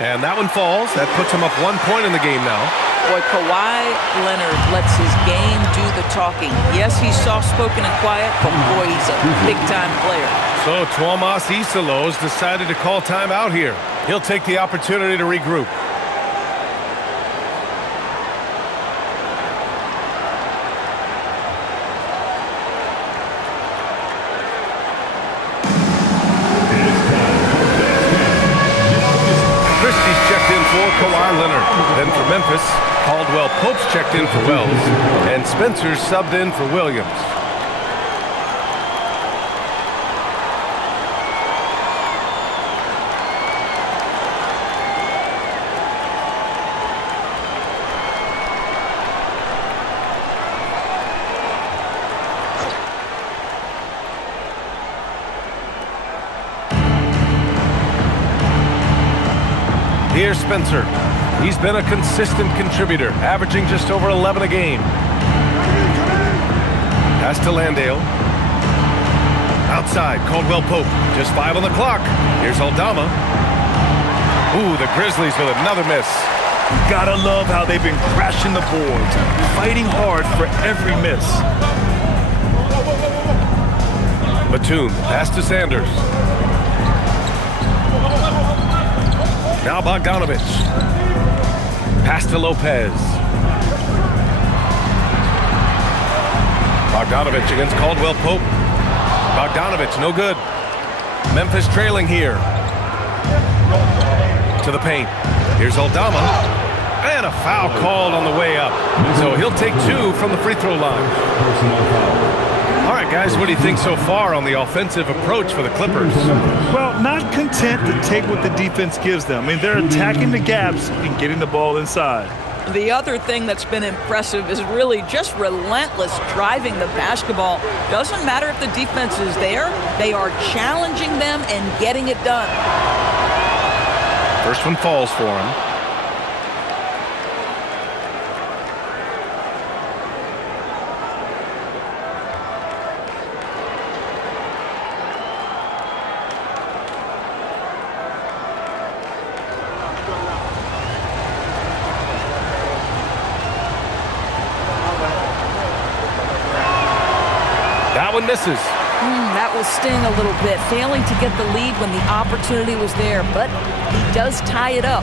And that one falls. That puts him up 1 point in the game now. Boy, Kawhi Leonard lets his game do the talking. Yes, he's soft-spoken and quiet, but boy, he's a big-time player. So Tuomas Isalos decided to call timeout here. He'll take the opportunity to regroup. Christie's checked in for Kawhi Leonard. Then for Memphis, Caldwell Pope's checked in for Wells. And Spencer's subbed in for Williams. Here's Spencer. He's been a consistent contributor, averaging just over 11 a game. Pass to Landale. Outside, Caldwell Pope. Just 5 on the clock. Here's Aldama. Ooh, the Grizzlies with another miss. Gotta love how they've been crashing the boards, fighting hard for every miss. Batum, pass to Sanders. Now Bogdanovich. Pass to Lopez. Bogdanovich against Caldwell Pope. Bogdanovich, no good. Memphis trailing here. To the paint. Here's Aldama. And a foul called on the way up. So he'll take 2 from the free throw line. All right, guys, what do you think so far on the offensive approach for the Clippers? Well, not content to take what the defense gives them. I mean, they're attacking the gaps and getting the ball inside. The other thing that's been impressive is really just relentless driving the basketball. Doesn't matter if the defense is there, they are challenging them and getting it done. First one falls for him. That one misses. That will sting a little bit, failing to get the lead when the opportunity was there, but he does tie it up.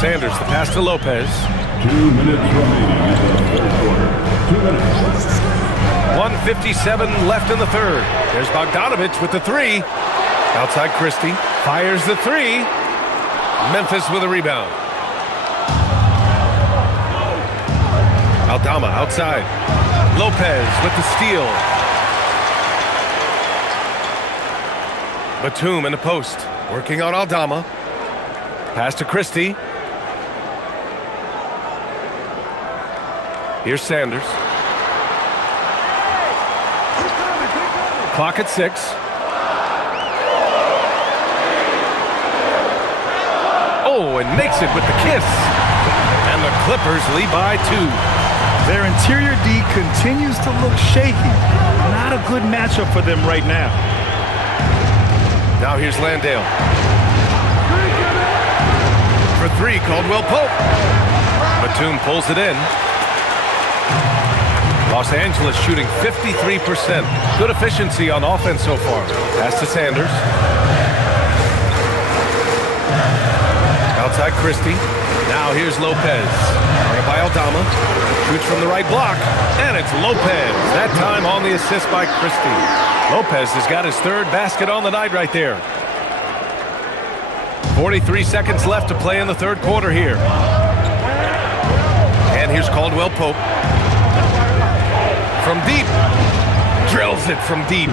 Sanders, the pass to Lopez. 2 minutes remaining in the third quarter. 2 minutes. 1:57 left in the third. There's Bogdanovich with the 3. Outside Christie. Fires the 3. Memphis with a rebound. Aldama outside. Lopez with the steal. Batum in the post. Working on Aldama. Pass to Christie. Here's Sanders. Clock at 6. Oh, and makes it with the kiss. And the Clippers lead by 2. Their interior D continues to look shaky. Not a good matchup for them right now. Now here's Landale. For 3, Caldwell Pope. Batum pulls it in. Los Angeles shooting 53%. Good efficiency on offense so far. Pass to Sanders. Outside Christie. Now here's Lopez. By Aldama. Shoots from the right block. And it's Lopez. That time on the assist by Christie. Lopez has got his 3rd basket on the night right there. 43 seconds left to play in the 3rd quarter here. And here's Caldwell Pope. From deep. Drills it from deep.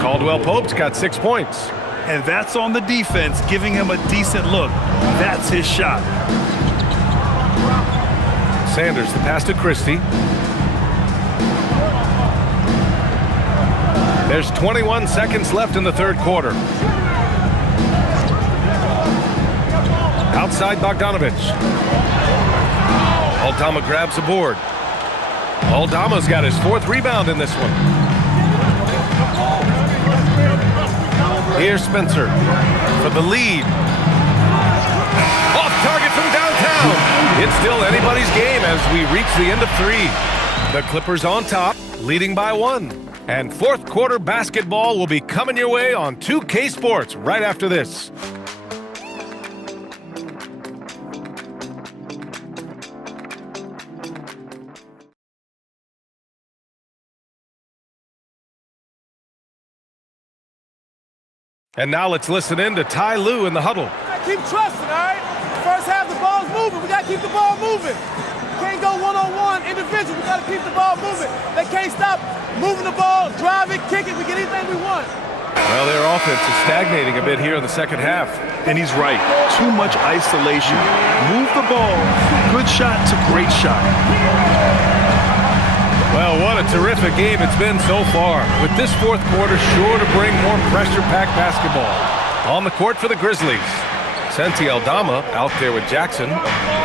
Caldwell Pope's got 6 points. And that's on the defense, giving him a decent look. That's his shot. Sanders, the pass to Christie. There's 21 seconds left in the 3rd quarter. Outside Bogdanovich. Aldama grabs the board. Aldama's got his 4th rebound in this one. Here's Spencer for the lead. Off target from downtown. It's still anybody's game as we reach the end of 3. The Clippers on top, leading by 1. And 4th quarter basketball will be coming your way on 2K Sports right after this. And now let's listen in to Ty Lue in the huddle. Keep trusting, all right? First half, the ball's moving. We got to keep the ball moving. Can't go one-on-one, individual. We got to keep the ball moving. They can't stop moving the ball, drive it, kick it. We get anything we want. Well, their offense is stagnating a bit here in the 2nd half. And he's right. Too much isolation. Move the ball. Good shot to great shot. Well, what a terrific game it's been so far, with this 4th quarter sure to bring more pressure-packed basketball. On the court for the Grizzlies, Santi Aldama out there with Jackson.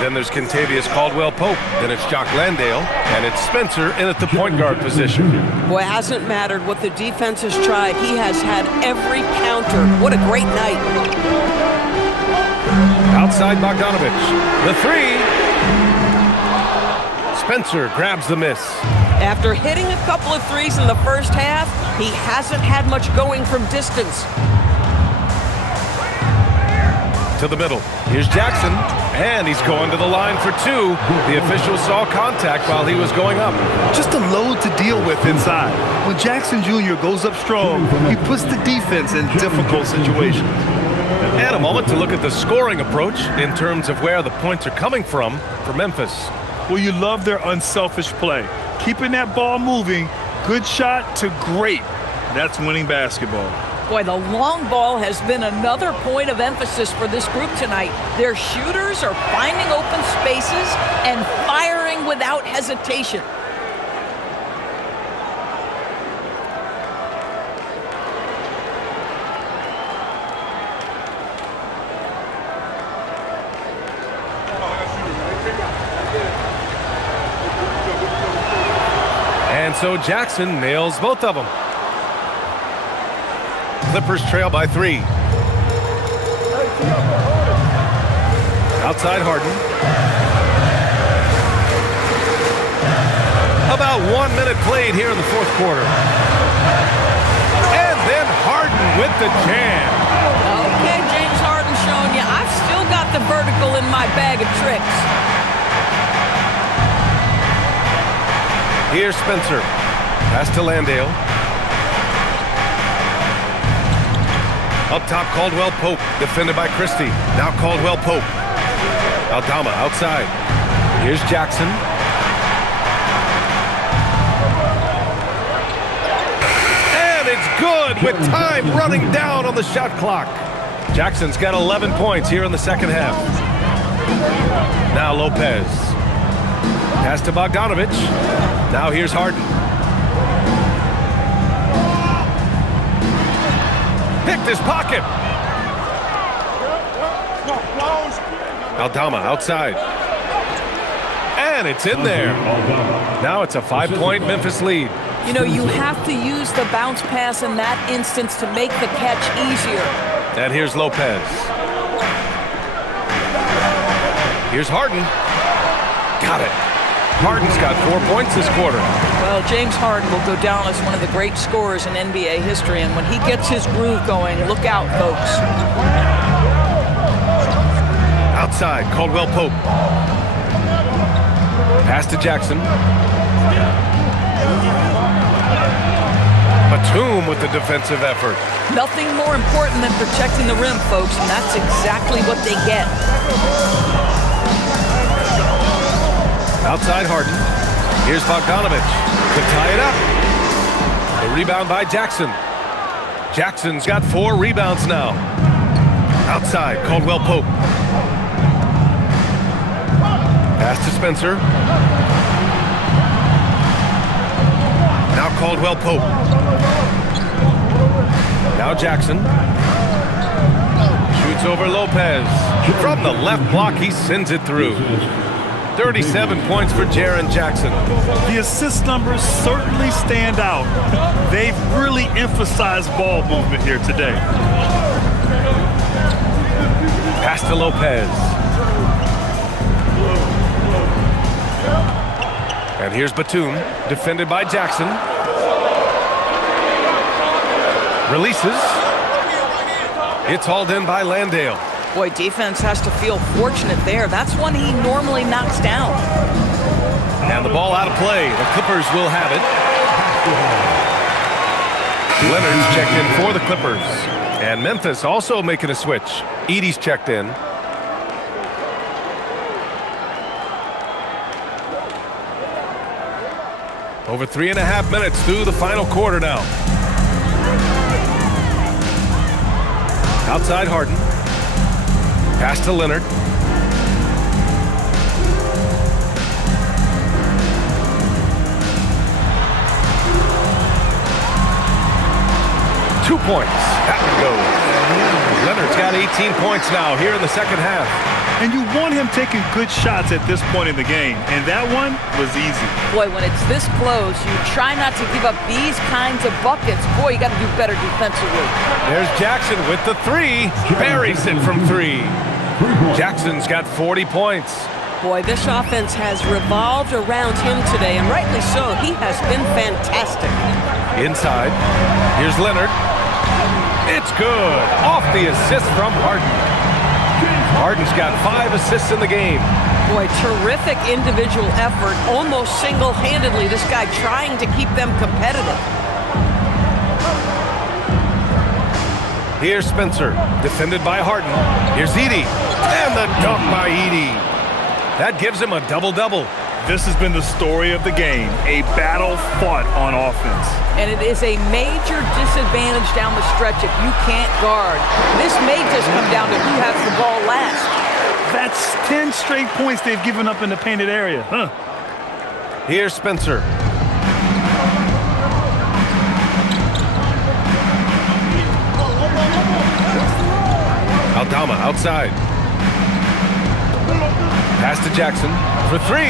Then there's Kentavious Caldwell-Pope. Then it's Jock Landale, and it's Spencer in at the point guard position. Boy, it hasn't mattered what the defense has tried. He has had every counter. What a great night. Outside Bogdanovich. The 3. Spencer grabs the miss. After hitting a couple of threes in the first half, he hasn't had much going from distance. To the middle. Here's Jackson, and he's going to the line for 2. The official saw contact while he was going up. Just a load to deal with inside. When Jackson Jr. goes up strong, he puts the defense in difficult situations. And a moment to look at the scoring approach in terms of where the points are coming from for Memphis. Well, you love their unselfish play. Keeping that ball moving, good shot to great. That's winning basketball. Boy, the long ball has been another point of emphasis for this group tonight. Their shooters are finding open spaces and firing without hesitation. And so Jackson nails both of them. Clippers trail by 3. Outside Harden. About 1 minute played here in the 4th quarter. And then Harden with the jam. Okay, James Harden showing you, I've still got the vertical in my bag of tricks. Here's Spencer. Pass to Landale. Up top, Caldwell Pope, defended by Christie. Now Caldwell Pope. Aldama outside. Here's Jackson. And it's good with time running down on the shot clock. Jackson's got 11 points here in the 2nd half. Now Lopez. Pass to Bogdanovich. Now here's Harden. Picked his pocket. Aldama outside. And it's in there. Now it's a 5-point Memphis lead. You know, you have to use the bounce pass in that instance to make the catch easier. And here's Lopez. Here's Harden. Got it. Harden's got 4 points this quarter. Well, James Harden will go down as one of the great scorers in NBA history, and when he gets his groove going, look out, folks. Outside, Caldwell Pope. Pass to Jackson. Batum with the defensive effort. Nothing more important than protecting the rim, folks, and that's exactly what they get. Outside Harden. Here's Bogdanovich to tie it up. The rebound by Jackson. Jackson's got 4 rebounds now. Outside, Caldwell Pope. Pass to Spencer. Now Caldwell Pope. Now Jackson. Shoots over Lopez. From the left block, he sends it through. 37 points for Jaren Jackson. The assist numbers certainly stand out. They've really emphasized ball movement here today. Pass to Lopez. And here's Batum, defended by Jackson. Releases. It's hauled in by Landale. Boy, defense has to feel fortunate there. That's one he normally knocks down. And the ball out of play. The Clippers will have it. Leonard's checked in for the Clippers. And Memphis also making a switch. Edey's checked in. Over 3.5 minutes through the final quarter now. Outside Harden. Pass to Leonard. Two points. That one goes. Leonard's got 18 points now here in the second half. And you want him taking good shots at this point in the game. And that one was easy. Boy, when it's this close, you try not to give up these kinds of buckets. Boy, you got to do better defensively. There's Jackson with the 3. Buries it from 3. Jackson's got 40 points. Boy, this offense has revolved around him today, and rightly so. He has been fantastic. Inside. Here's Leonard. It's good. Off the assist from Harden. Harden's got 5 assists in the game. Boy, terrific individual effort, almost single-handedly. This guy trying to keep them competitive. Here's Spencer, defended by Harden. Here's Edey, and the dunk by Edey. That gives him a double-double. This has been the story of the game, a battle fought on offense. And it is a major disadvantage down the stretch if you can't guard. This may just come down to who has the ball last. That's 10 straight points they've given up in the painted area. Here's Spencer. Aldama outside. Pass to Jackson for 3.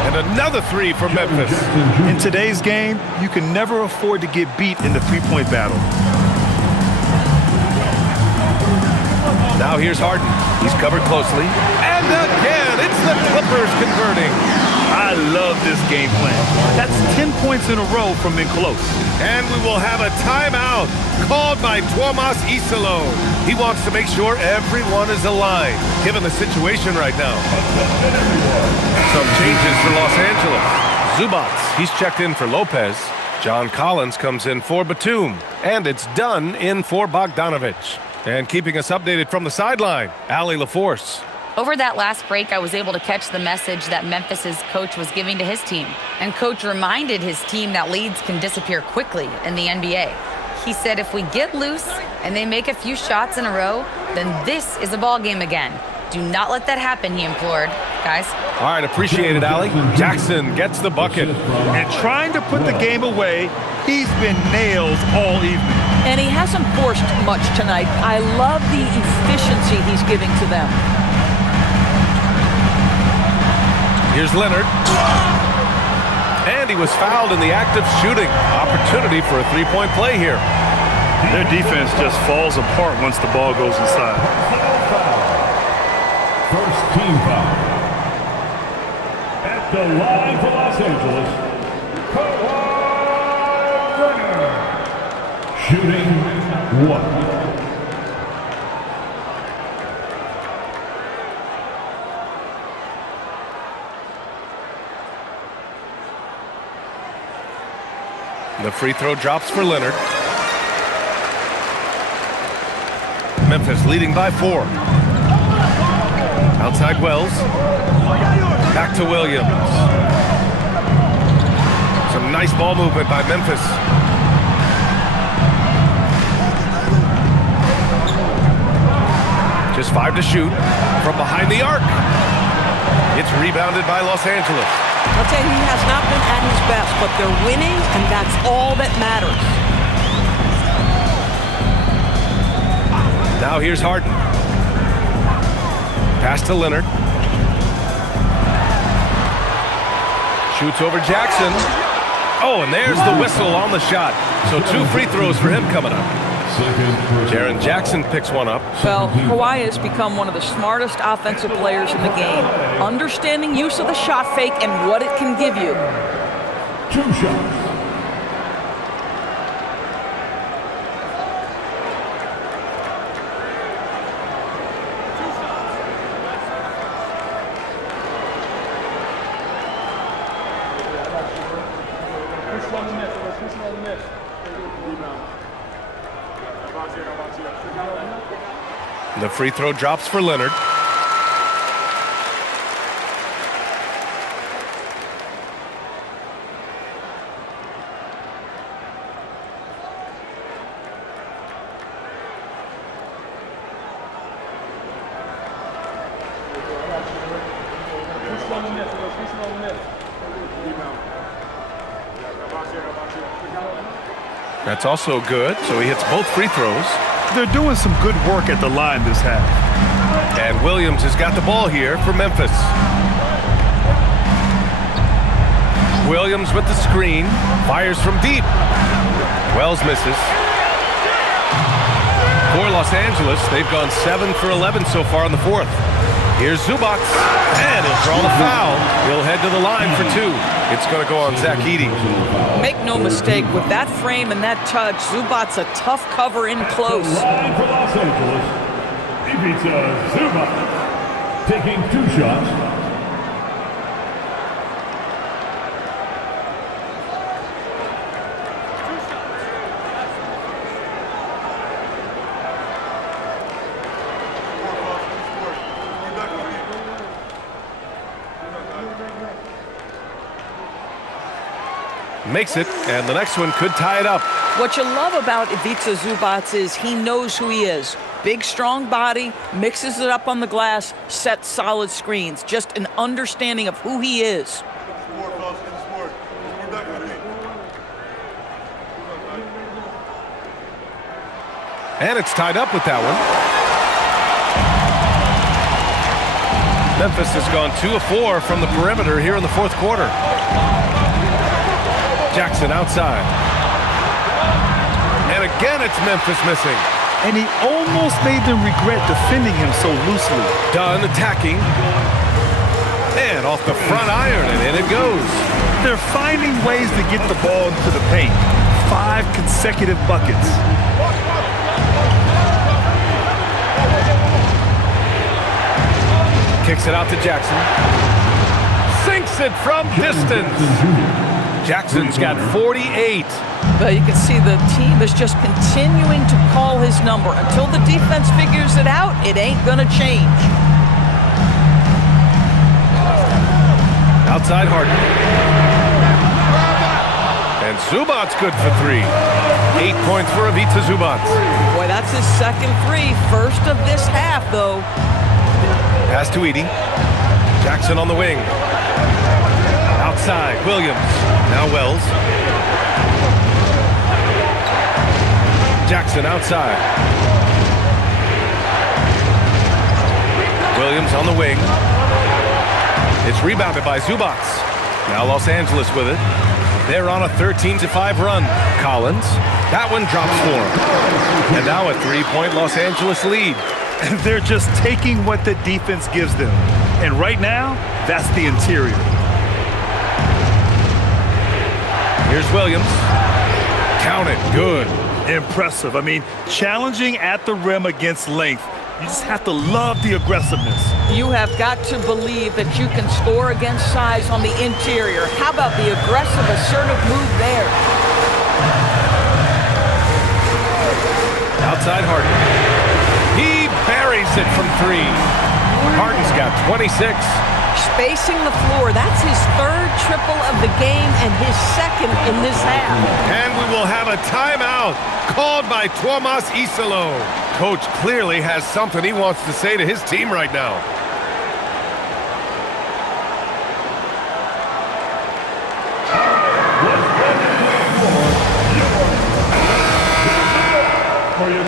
And another 3 for Memphis. In today's game, you can never afford to get beat in the three-point battle. Now here's Harden. He's covered closely. And again, it's the Clippers converting. I love this game plan. That's 10 points in a row from in close. And we will have a timeout called by Tuomas Isalo. He wants to make sure everyone is aligned, given the situation right now. Some changes for Los Angeles. Zubats, he's checked in for Lopez. John Collins comes in for Batum. And it's done in for Bogdanovich. And keeping us updated from the sideline, Allie LaForce. Over that last break, I was able to catch the message that Memphis's coach was giving to his team. And coach reminded his team that leads can disappear quickly in the NBA. He said if we get loose and they make a few shots in a row, then this is a ball game again. Do not let that happen, he implored. Guys. All right, appreciate it, Allie. Jackson gets the bucket. And trying to put the game away, he's been nailed all evening. And he hasn't forced much tonight. I love the efficiency he's giving to them. Here's Leonard. And he was fouled in the act of shooting. Opportunity for a three-point play here. Their defense just falls apart once the ball goes inside. First team foul. At the line for Los Angeles, Kawhi Leonard. Shooting 1. The free throw drops for Leonard. Memphis leading by 4. Outside Wells. Back to Williams. Some nice ball movement by Memphis. Just 5 to shoot from behind the arc. It's rebounded by Los Angeles. I'll tell you, he has not been at his best, but they're winning, and that's all that matters. Now here's Harden. Pass to Leonard. Shoots over Jackson. Oh, and there's the whistle on the shot. So 2 free throws for him coming up. Jaren Jackson picks one up. Well, Kawhi has become one of the smartest offensive players in the game, understanding use of the shot fake and what it can give you. 2 shots. The free throw drops for Leonard. That's also good, so he hits both free throws. They're doing some good work at the line this half. And Williams has got the ball here for Memphis. Williams with the screen, fires from deep. Wells misses. For Los Angeles, they've gone 7 for 11 so far in the 4th. Here's Zubac, and he'll draw the foul. He'll head to the line for 2. It's going to go on Zach Edey. Make no mistake, with that frame and that touch, Zubac's a tough cover in close. Line for Los Angeles, Ivica Zubac, taking 2 shots. Makes it, and the next one could tie it up. What you love about Ivica Zubac is he knows who he is. Big, strong body, mixes it up on the glass, sets solid screens. Just an understanding of who he is. And it's tied up with that one. Memphis has gone 2 of 4 from the perimeter here in the 4th quarter. Jackson outside. And again, it's Memphis missing. And he almost made them regret defending him so loosely. Dunn attacking. And off the front iron, and in it goes. They're finding ways to get the ball into the paint. 5 consecutive buckets. Kicks it out to Jackson. Sinks it from distance. Jackson's got 48. But you can see the team is just continuing to call his number. Until the defense figures it out, it ain't going to change. Outside Harden. And Zubac's good for 3. 8 points for Ivica Zubac. Boy, that's his second 3. First of this half, though. Pass to Edey. Jackson on the wing. Outside, Williams. Now Wells. Jackson outside. Williams on the wing. It's rebounded by Zubac. Now Los Angeles with it. They're on a 13-5 run. Collins. That one drops for him. And now a 3-point Los Angeles lead. They're just taking what the defense gives them. And right now, that's the interior. Here's Williams. Count it. Good. Impressive. I mean, challenging at the rim against length. You just have to love the aggressiveness. You have got to believe that you can score against size on the interior. How about the aggressive, assertive move there? Outside Harden. He buries it from 3. Harden's got 26. Spacing the floor. That's his 3rd triple of the game and his 2nd in this half. And we will have a timeout called by Tuomas Isalo. Coach clearly has something he wants to say to his team right now. For your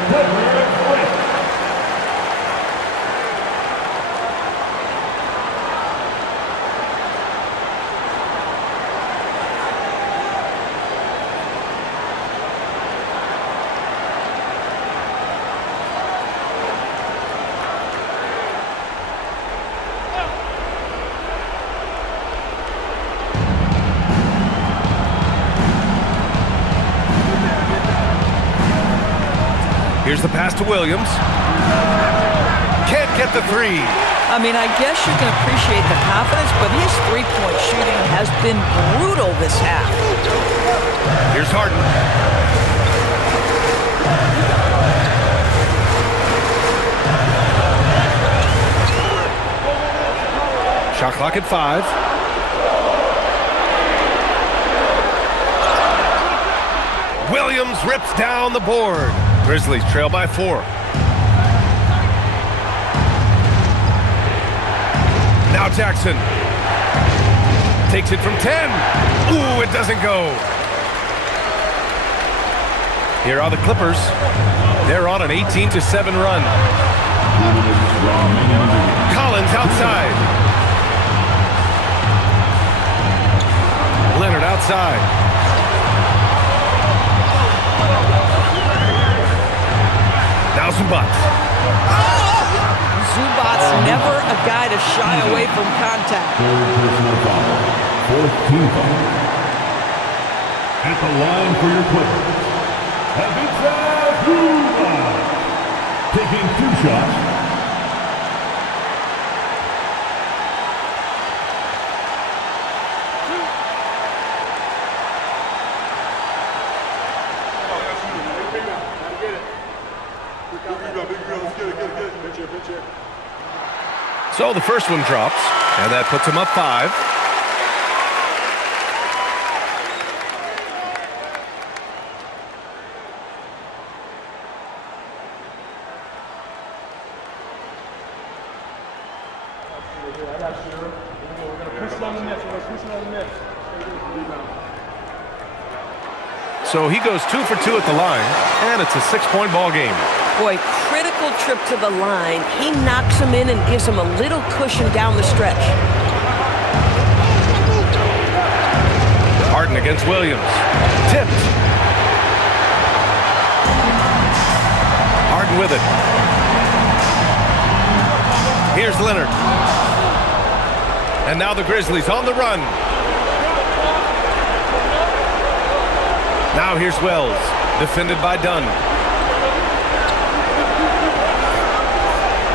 Here's the pass to Williams. Can't get the 3. I mean, I guess you can appreciate the confidence, but his three-point shooting has been brutal this half. Here's Harden. Shot clock at 5. Williams rips down the board. Grizzlies trail by 4. Now Jackson takes it from 10. Ooh, it doesn't go. Here are the Clippers. They're on an 18-7 run. Collins outside. Leonard outside. Now Zubac. Zubac's never a guy to shy away from contact. 3rd personal foul. 4th team foul. At the line for your Clippers, Zubac taking 2 shots. So the first one drops, and that puts him up 5. So he goes 2 for 2 at the line, and it's a 6-point ball game. Boy, critical trip to the line. He knocks him in and gives him a little cushion down the stretch. Harden against Williams. Tipped. Harden with it. Here's Leonard. And now the Grizzlies on the run. Now here's Wells, defended by Dunn.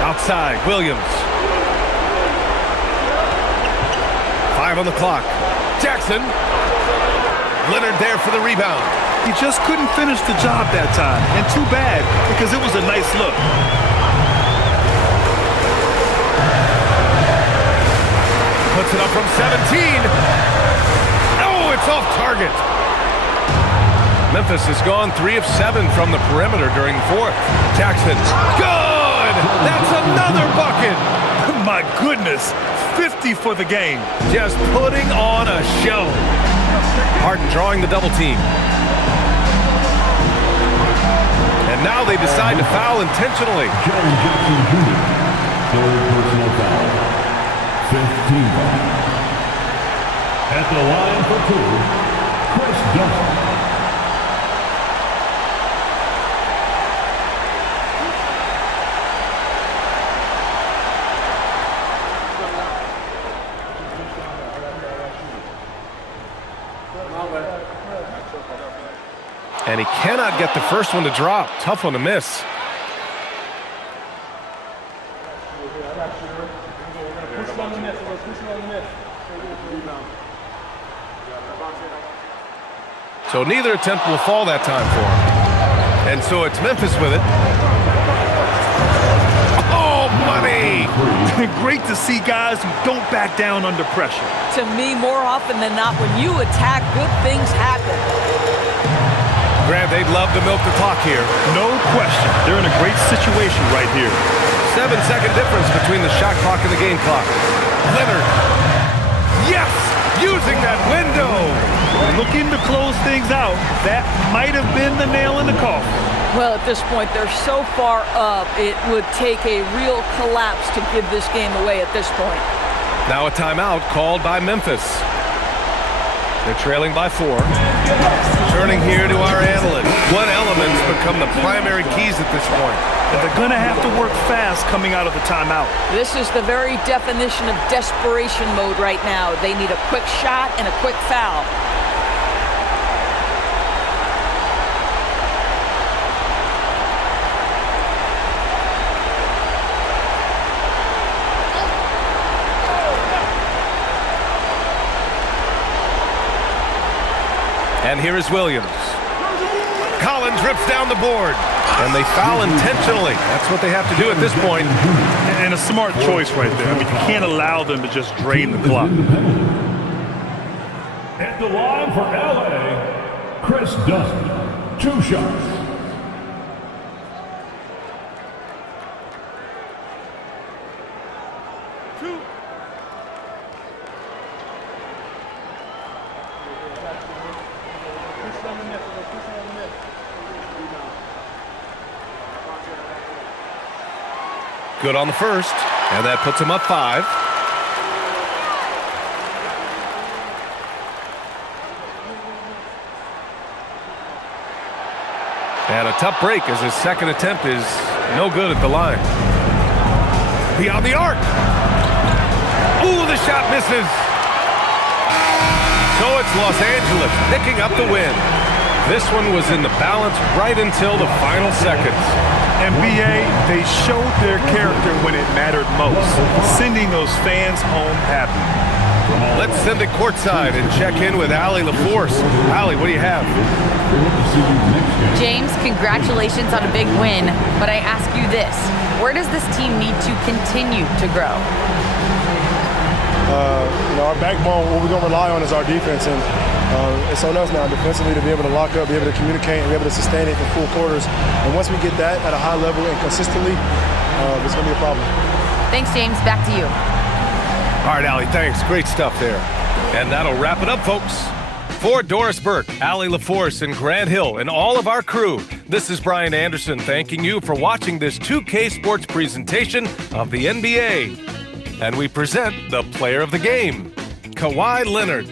Outside, Williams. 5 on the clock. Jackson. Leonard there for the rebound. He just couldn't finish the job that time, and too bad, because it was a nice look. Puts it up from 17. Oh, it's off target. Memphis has gone 3 of 7 from the perimeter during the 4th. Jackson, good! That's another bucket! My goodness, 50 for the game. Just putting on a show. Harden drawing the double team. And now they decide to foul intentionally. Jackson Jr., 3rd personal foul. 15 foul. At the line for two, Chris Dunn. And he cannot get the first one to drop. Tough one to miss. So neither attempt will fall that time for him. And so it's Memphis with it. Oh, money! Great to see guys who don't back down under pressure. To me, more often than not, when you attack, good things happen. Grant, they'd love to milk the clock here. No question. They're in a great situation right here. 7-second difference between the shot clock and the game clock. Leonard. Yes! Using that window. Looking to close things out. That might have been the nail in the coffin. Well, at this point, they're so far up, it would take a real collapse to give this game away at this point. Now a timeout called by Memphis. They're trailing by 4. Turning here to our analysts. What elements become the primary keys at this point? And they're going to have to work fast coming out of the timeout. This is the very definition of desperation mode right now. They need a quick shot and a quick foul. And here is Williams. Collins rips down the board. And they foul intentionally. That's what they have to do at this point. And a smart choice right there. I mean, you can't allow them to just drain the clock. At the line for LA, Chris Dunn. 2 shots. Good on the first, and that puts him up 5. And a tough break as his second attempt is no good at the line. Beyond the arc. Ooh, the shot misses. So it's Los Angeles picking up the win. This one was in the balance right until the final seconds. NBA, they showed their character when it mattered most, sending those fans home happy. Let's send it courtside and check in with Allie LaForce. Allie, what do you have? James, congratulations on a big win, but I ask you this. Where does this team need to continue to grow? Our backbone, what we're going to rely on is our defense, and it's on us now defensively to be able to lock up, be able to communicate, and be able to sustain it for full quarters. And once we get that at a high level and consistently, it's going to be a problem. Thanks, James. Back to you. All right, Allie, thanks. Great stuff there. And that'll wrap it up, folks. For Doris Burke, Allie LaForce, and Grant Hill, and all of our crew, this is Brian Anderson thanking you for watching this 2K Sports presentation of the NBA. And we present the player of the game, Kawhi Leonard.